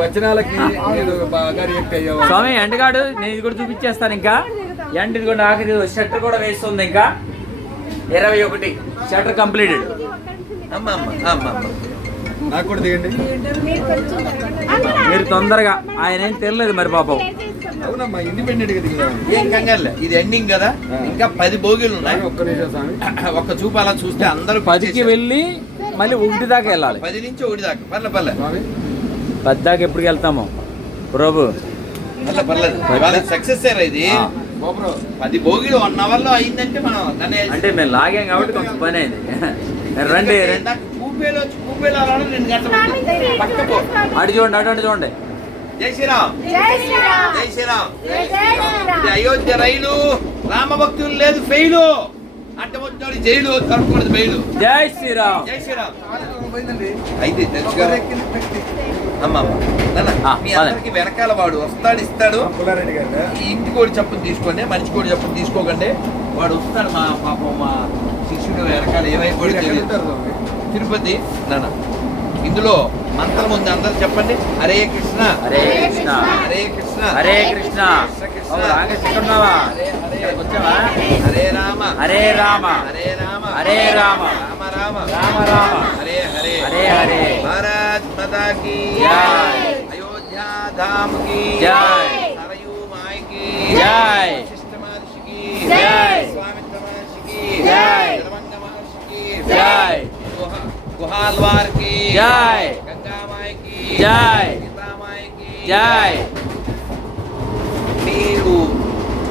వచనాలకి మీరు బాగా రియాక్ట్ అయ్యావా? స్వామి ఎండగాడు నేను ఇది కూడా చూపించేస్తాను. ఇంకా ఎండ ఇది కూడా ఆఖరి షట్టర్ కూడా వేస్తుంది. ఇంకా 21 షట్టర్ కంప్లీటెడ్. నాకు కూడా దిగండి. మీరు తొందరగా, ఆయన ఏం తెలియలేదు మరి పాపం. అవునమ్మా, ఇండిపెండెంట్ గా దిగుదాం. ఏం కంగారులే, ఇది ఎండింగ్ కదా, ఇంకా 10 భోగిలు ఉన్నాయి. ఒక్క నిమిషం స్వామి, ఒక్క చూపు అలా చూస్తే అందరూ 10కి వెళ్ళి మళ్ళీ 1 దాకా వెళ్ళాలి. 10 నుంచి 1 దాకా. పర్లేదు 10 దాకా ఎప్పటికి వెళ్తాము ప్రభు? పర్లేదు సక్సెస్ ఇది. 10 భోగిలు 1 అవర్ లో అయిందంటే మనం దాన్ని అంటే మేము లాగాం కాబట్టి కొంచెం పని అయింది. రండి అటు చూడండి, అటు చూడండి. జై శ్రీరామ్. జై శ్రీరామ్. ఇది అయోధ్య రైలు, రామభక్తులు లేదు ఫెయిలు, అడ్డమొచ్చాడు జైలు, తడుపుకూడదు బయలు. జై శ్రీరామ్. జై శ్రీరామ్. అయితే తెలుసుగా అమ్మా, మీ అందరికి వెనకాల వాడు వస్తాడు, ఇస్తాడు. ఈ ఇంటి కోడి చప్పుని తీసుకోండి, మనిషి కోడి చప్పుని తీసుకోకండి. వాడు వస్తాడు. మా పాపం మా శిష్యుడు వెనకాల ఏమైపోయి తిరుపతి నాన్న. ఇందులో మంత్రం ఉంది, అందరూ చెప్పండి. హరే కృష్ణ హరే కృష్ణ హరే కృష్ణ హరే కృష్ణ హరే రామ హరే రామ హరే రామ హరే రామ రామ రామ రామ రామ హరే హరే హరే హరే. భారత్ మాతా కీ జై. అయోధ్య ధామ్ కీ జై. సరయూ మాయ్ కీ జై. వశిష్ఠ మహర్షి కీ జై. విశ్వామిత్ర మహర్షి కీ జై. ధర్మంగ మహర్షి కీ జై. గుహాల్వార్ కీ జై. గంగా మాయ్ కీ జై. గీతా మాయ్ కీ జై. మీరు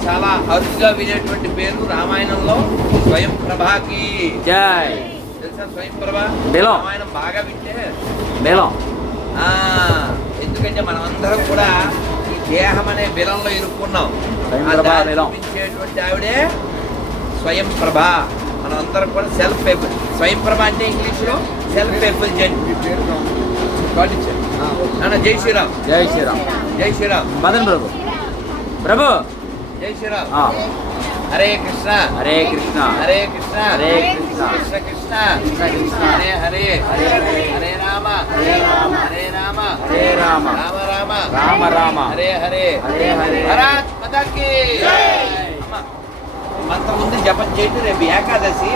చాలా అరుదుగా వినేటువంటి పేరు రామాయణంలో స్వయం ప్రభాకి. జై. తెలుసా స్వయం ప్రభ? బెలం. రామాయణం బాగా వింటే బెలం. ఎందుకంటే మనం అందరం కూడా ఈ దేహం అనే బెలంలో ఇరుక్కున్నాం. స్వయం ఆ ప్రభ దాన్ని బెలం. చూపించేటువంటి ఆవిడే స్వయం ప్రభ. మనం అందరం కూడా సెల్ఫ్ ఎఫుల్. స్వయం ప్రభ అంటే ఇంగ్లీష్లో సెల్ఫ్ ఎఫుల్జెంట్. జై శ్రీరామ్. జై శ్రీరామ్. జై శ్రీరామ్. మదన్ ప్రభు. ప్రభు జై శ్రీరామ్. హరే కృష్ణ హరే కృష్ణ హరే కృష్ణ హరే కృష్ణ కృష్ణ కృష్ణ కృష్ణ కృష్ణ హరే హరే హరే హరే హరే రామ హరే రామ హరే రామ హరే రామ రామ రామ రామ రామ హరే హరే హరే హరే. భారత్ మాతా కీ. మంత్రం ఉంది, జపం చేయండి. రేపు ఏకాదశి.